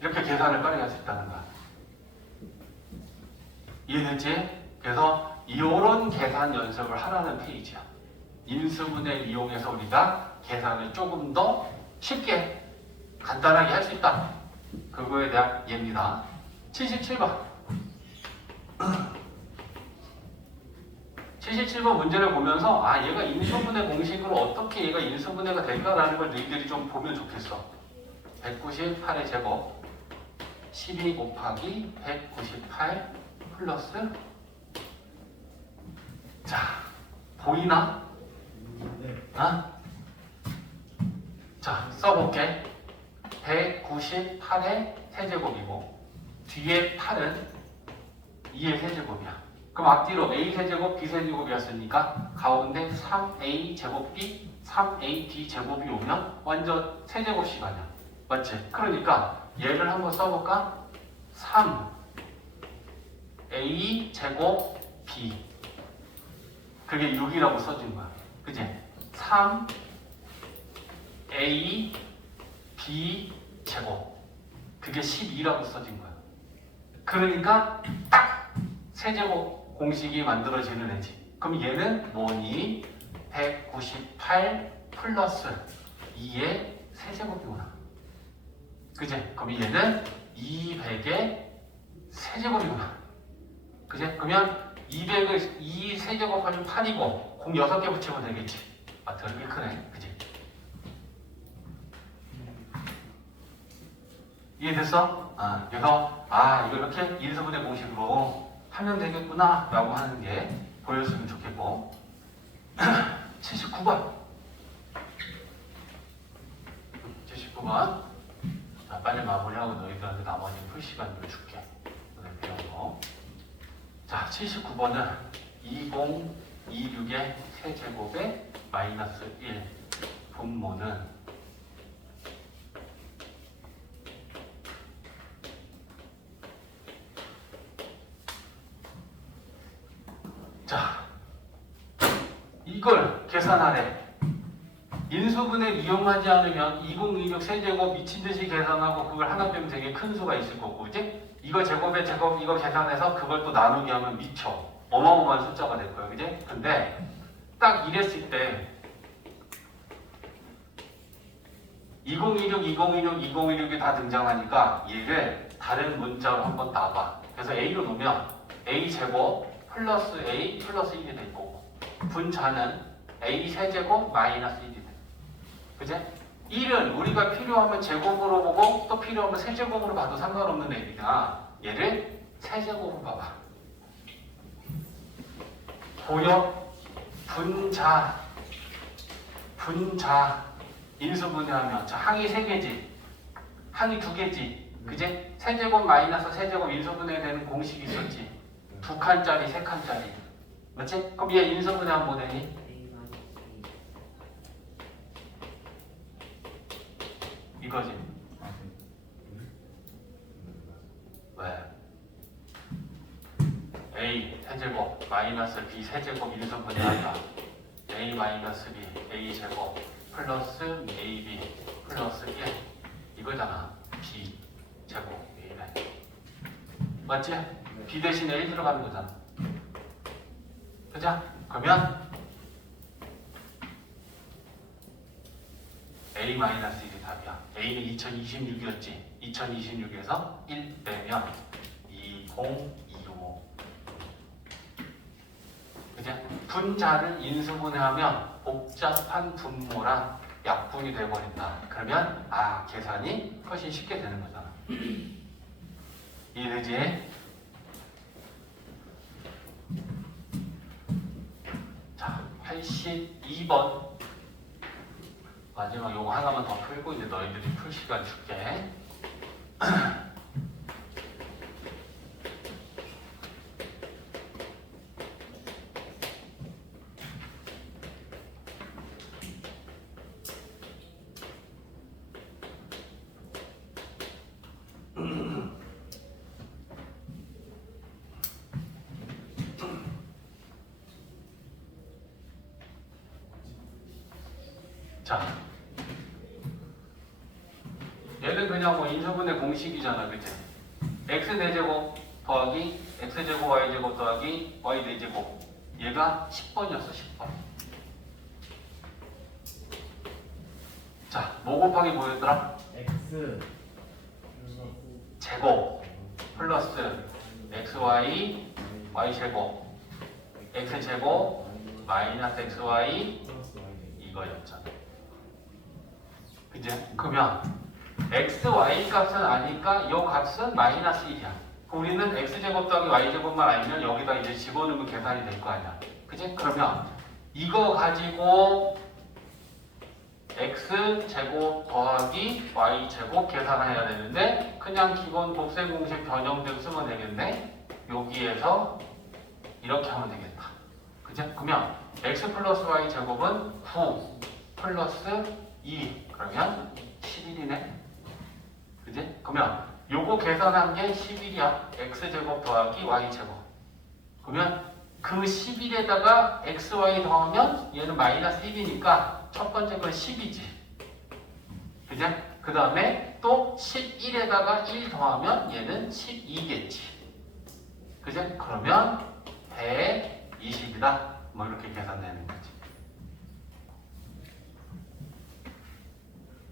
이렇게 계산을 빠르게 할 수 있다는 거야. 이해됐지? 그래서 이런 계산 연습을 하라는 페이지야. 인수분해 이용해서 우리가 계산을 조금 더 쉽게 간단하게 할 수 있다. 그거에 대한 예입니다. 77번. 77번 문제를 보면서 아 얘가 인수분해 공식으로 어떻게 얘가 인수분해가 될까라는 걸 너희들이 좀 보면 좋겠어. 198의 제곱 12 곱하기 198 플러스 자 보이나? 네. 아? 자, 써볼게. 198의 세제곱이고 뒤에 8은 2의 세제곱이야. 그럼 앞뒤로 A 세제곱, B 세제곱이었으니까 가운데 3A 제곱 B, 3AD 제곱이 오면 완전 세제곱식 아니야. 맞지? 그러니까 얘를 한번 써볼까? 3A 제곱 B 그게 6이라고 써진 거야. 그치? 3A B 제곱 그게 12라고 써진 거야. 그러니까 딱 세제곱 공식이 만들어지는 애지. 그럼 얘는 뭐니? 198 플러스 2의 세제곱이구나. 그치? 그럼 얘는 200의 세제곱이구나. 그치? 그러면 200을 2 세제곱하면 8이고 공 6개 붙이면 되겠지. 아, 더럽게 크네. 그치? 이해됐어? 아, 그래서 이거 이렇게 인수분해 공식으로 하면 되겠구나 라고 하는 게 보였으면 좋겠고 79번 79번. 자, 빨리 마무리하고 너희들한테 나머지 풀 시간도 줄게. 오늘 배운 거. 자, 79번은 2026의 세제곱에 마이너스 1 분모는 자, 이걸 계산하래. 인수분해 이용하지 않으면 2026 세제곱 미친듯이 계산하고 그걸 하나 빼면 되게 큰 수가 있을 거고, 그지? 이거 제곱에 제곱 이거 계산해서 그걸 또 나누기 하면 미쳐. 어마어마한 숫자가 될 거야, 그지? 근데 딱 이랬을 때 2026, 2026, 2026이 다 등장하니까 얘를 다른 문자로 한번 놔봐. 그래서 A로 놓으면 A제곱 플러스 A 플러스 1이 될 거고, 분자는 A 세제곱 마이너스 1이 돼. 그지? 1은 우리가 필요하면 제곱으로 보고 또 필요하면 세제곱으로 봐도 상관없는 애니까 얘를 세제곱으로 봐봐. 보여? 분자 인수분해하면 자, 항이 3개지 항이 2개지 그지? 세제곱 마이너스 세제곱 인수분해되는 공식이 있었지. 2칸짜리 3칸짜리 맞지? 그럼 얘 인수분해하면 뭐 되니? 이거지. 왜? A 세제곱 마이너스 B 세제곱 인수분해한다. A 마이너스 B A 제곱 플러스 AB 플러스 1 이거잖아. B 제곱 A네. 맞지? B 대신에 1 들어가는 거잖아. 그죠? 그러면 A 마이너스 1이 답이야. A는 2026이었지. 2026에서 1 빼면 2025. 그죠? 분자를 인수분해하면 복잡한 분모랑 약분이 돼버린다. 그러면 계산이 훨씬 쉽게 되는 거잖아. 이해되지? 자, 82번 마지막 요거 하나만 더 풀고 이제 너희들이 풀 시간 줄게. 자, 얘는 그냥 뭐 인수분해 공식이잖아, 그치? x 4제곱 더하기 x제곱 y제곱 더하기 y 4제곱 얘가 10번이었어, 10번. 자, 뭐 곱하기 뭐였더라? X 제곱 플러스 xy y제곱 x제곱 마이너스 xy 플러스 Y 이거였잖아. 그제? 그러면 x, y 값은 아니까 이 값은 마이너스 1이야. 우리는 x제곱 더하기 y제곱만 알면 여기다 이제 집어넣으면 계산이 될 거 아니야. 그지? 그러면 이거 가지고 x제곱 더하기 y제곱 계산해야 되는데 그냥 기본 곱셈 공식 변형대로 쓰면 되겠네. 여기에서 이렇게 하면 되겠다. 그죠? 그러면 x 플러스 y 제곱은 9 플러스 2 그러면 11이네. 그지? 그러면 요거 계산한 게 11이야. x제곱 더하기 y제곱. 그러면 그 11에다가 xy 더하면 얘는 마이너스 1이니까 첫 번째 건 10이지. 그지? 그 다음에 또 11에다가 1 더하면 얘는 12겠지. 그지? 그러면 120이다. 뭐 이렇게 계산되는 거지.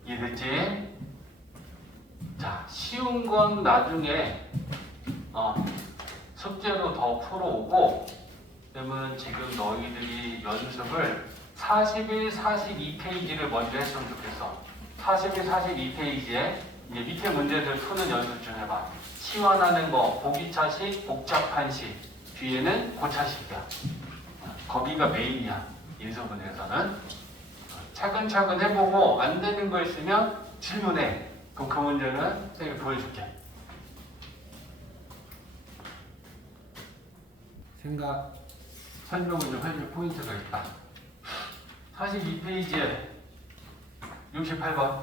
이해됐지? 자, 쉬운 건 나중에 숙제로 더 풀어오고, 그러면 지금 너희들이 연습을 41, 42페이지를 먼저 했으면 좋겠어. 41, 42페이지에 이제 밑에 문제들 푸는 연습 좀 해봐. 시원하는 거, 보기차식, 복잡한식, 뒤에는 고차식이야. 거기가 메인이야. 인수분해에서는. 차근차근 해보고 안 되는 거 있으면 질문해. 그럼 그 문제는 선생님이 보여줄게. 생각, 설명을 좀 해줄 포인트가 있다. 42페이지에 68번.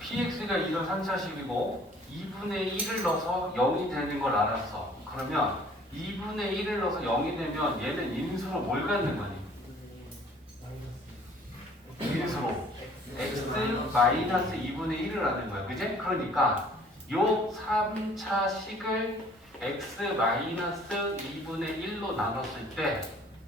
px가 이런 3차식이고 2분의 1을 넣어서 0이 되는 걸 알았어. 그러면 2분의 1을 넣어서 0이 되면 얘는 인수로 뭘 갖는 거니? 인수로 x 마이너스 2분의 1을 하는 거야. 그지? 그러니까 요 3차식을 x 마이너스 2분의 1로 나눴을 때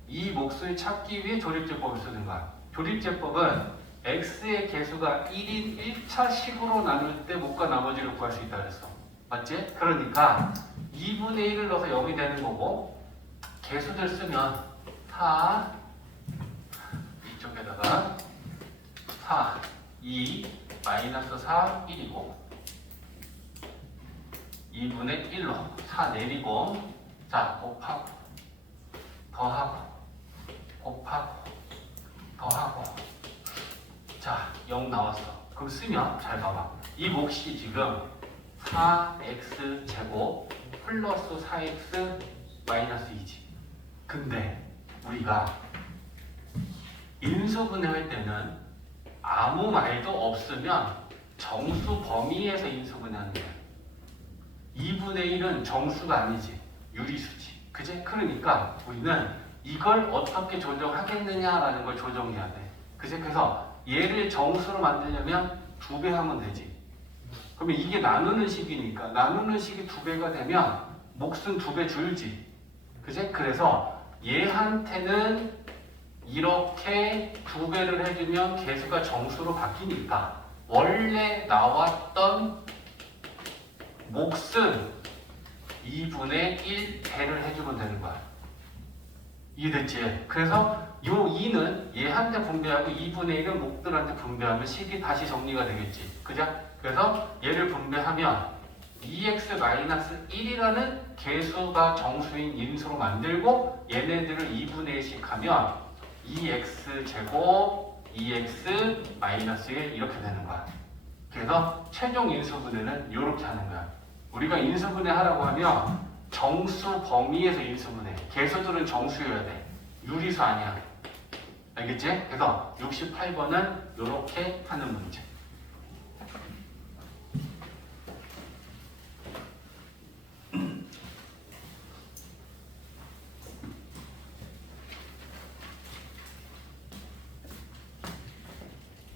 이 몫을 찾기 위해 조립제법을 쓰는 거야. 조립제법은 x의 개수가 1인 1차식으로 나눌 때 몫과 나머지를 구할 수 있다 그랬어. 맞지? 그러니까 2분의 1을 넣어서 0이 되는 거고 개수들 쓰면 4 이쪽에다가 4, 2, 마이너스 4, 1이고 2분의 1로 4 내리고 자 곱하고 더하고 곱하고 더하고 자 0 나왔어. 그럼 쓰면 잘 봐봐. 이 몫이 지금 4x 제곱 플러스 4x 마이너스 2지. 근데 우리가 인수분해할 때는 아무 말도 없으면 정수 범위에서 인수분해하는 거야. 2분의 1은 정수가 아니지. 유리수지. 그지? 그러니까 우리는 이걸 어떻게 조정하겠느냐라는 걸 조정해야 돼. 그지? 그래서 얘를 정수로 만들려면 2배 하면 되지. 그러면 이게 나누는 식이니까 나누는 식이 2배가 되면 몫은 2배 줄지. 그지? 그래서 얘한테는 이렇게 2배를 해주면 개수가 정수로 바뀌니까 원래 나왔던 몫은 2분의 1배를 해주면 되는 거야. 이해됐지? 그래서 요 2는 얘한테 분배하고 2분의 1은 몫들한테 분배하면 식이 다시 정리가 되겠지. 그죠? 그래서 얘를 분배하면 2x-1이라는 개수가 정수인 인수로 만들고 얘네들을 2분의 1씩 하면 2x 제곱 2x-1 이렇게 되는 거야. 그래서 최종 인수분해는 이렇게 하는 거야. 우리가 인수분해 하라고 하면 정수 범위에서 인수분해. 개수들은 정수여야 돼. 유리수 아니야. 알겠지? 그래서 68번은 이렇게 하는 문제.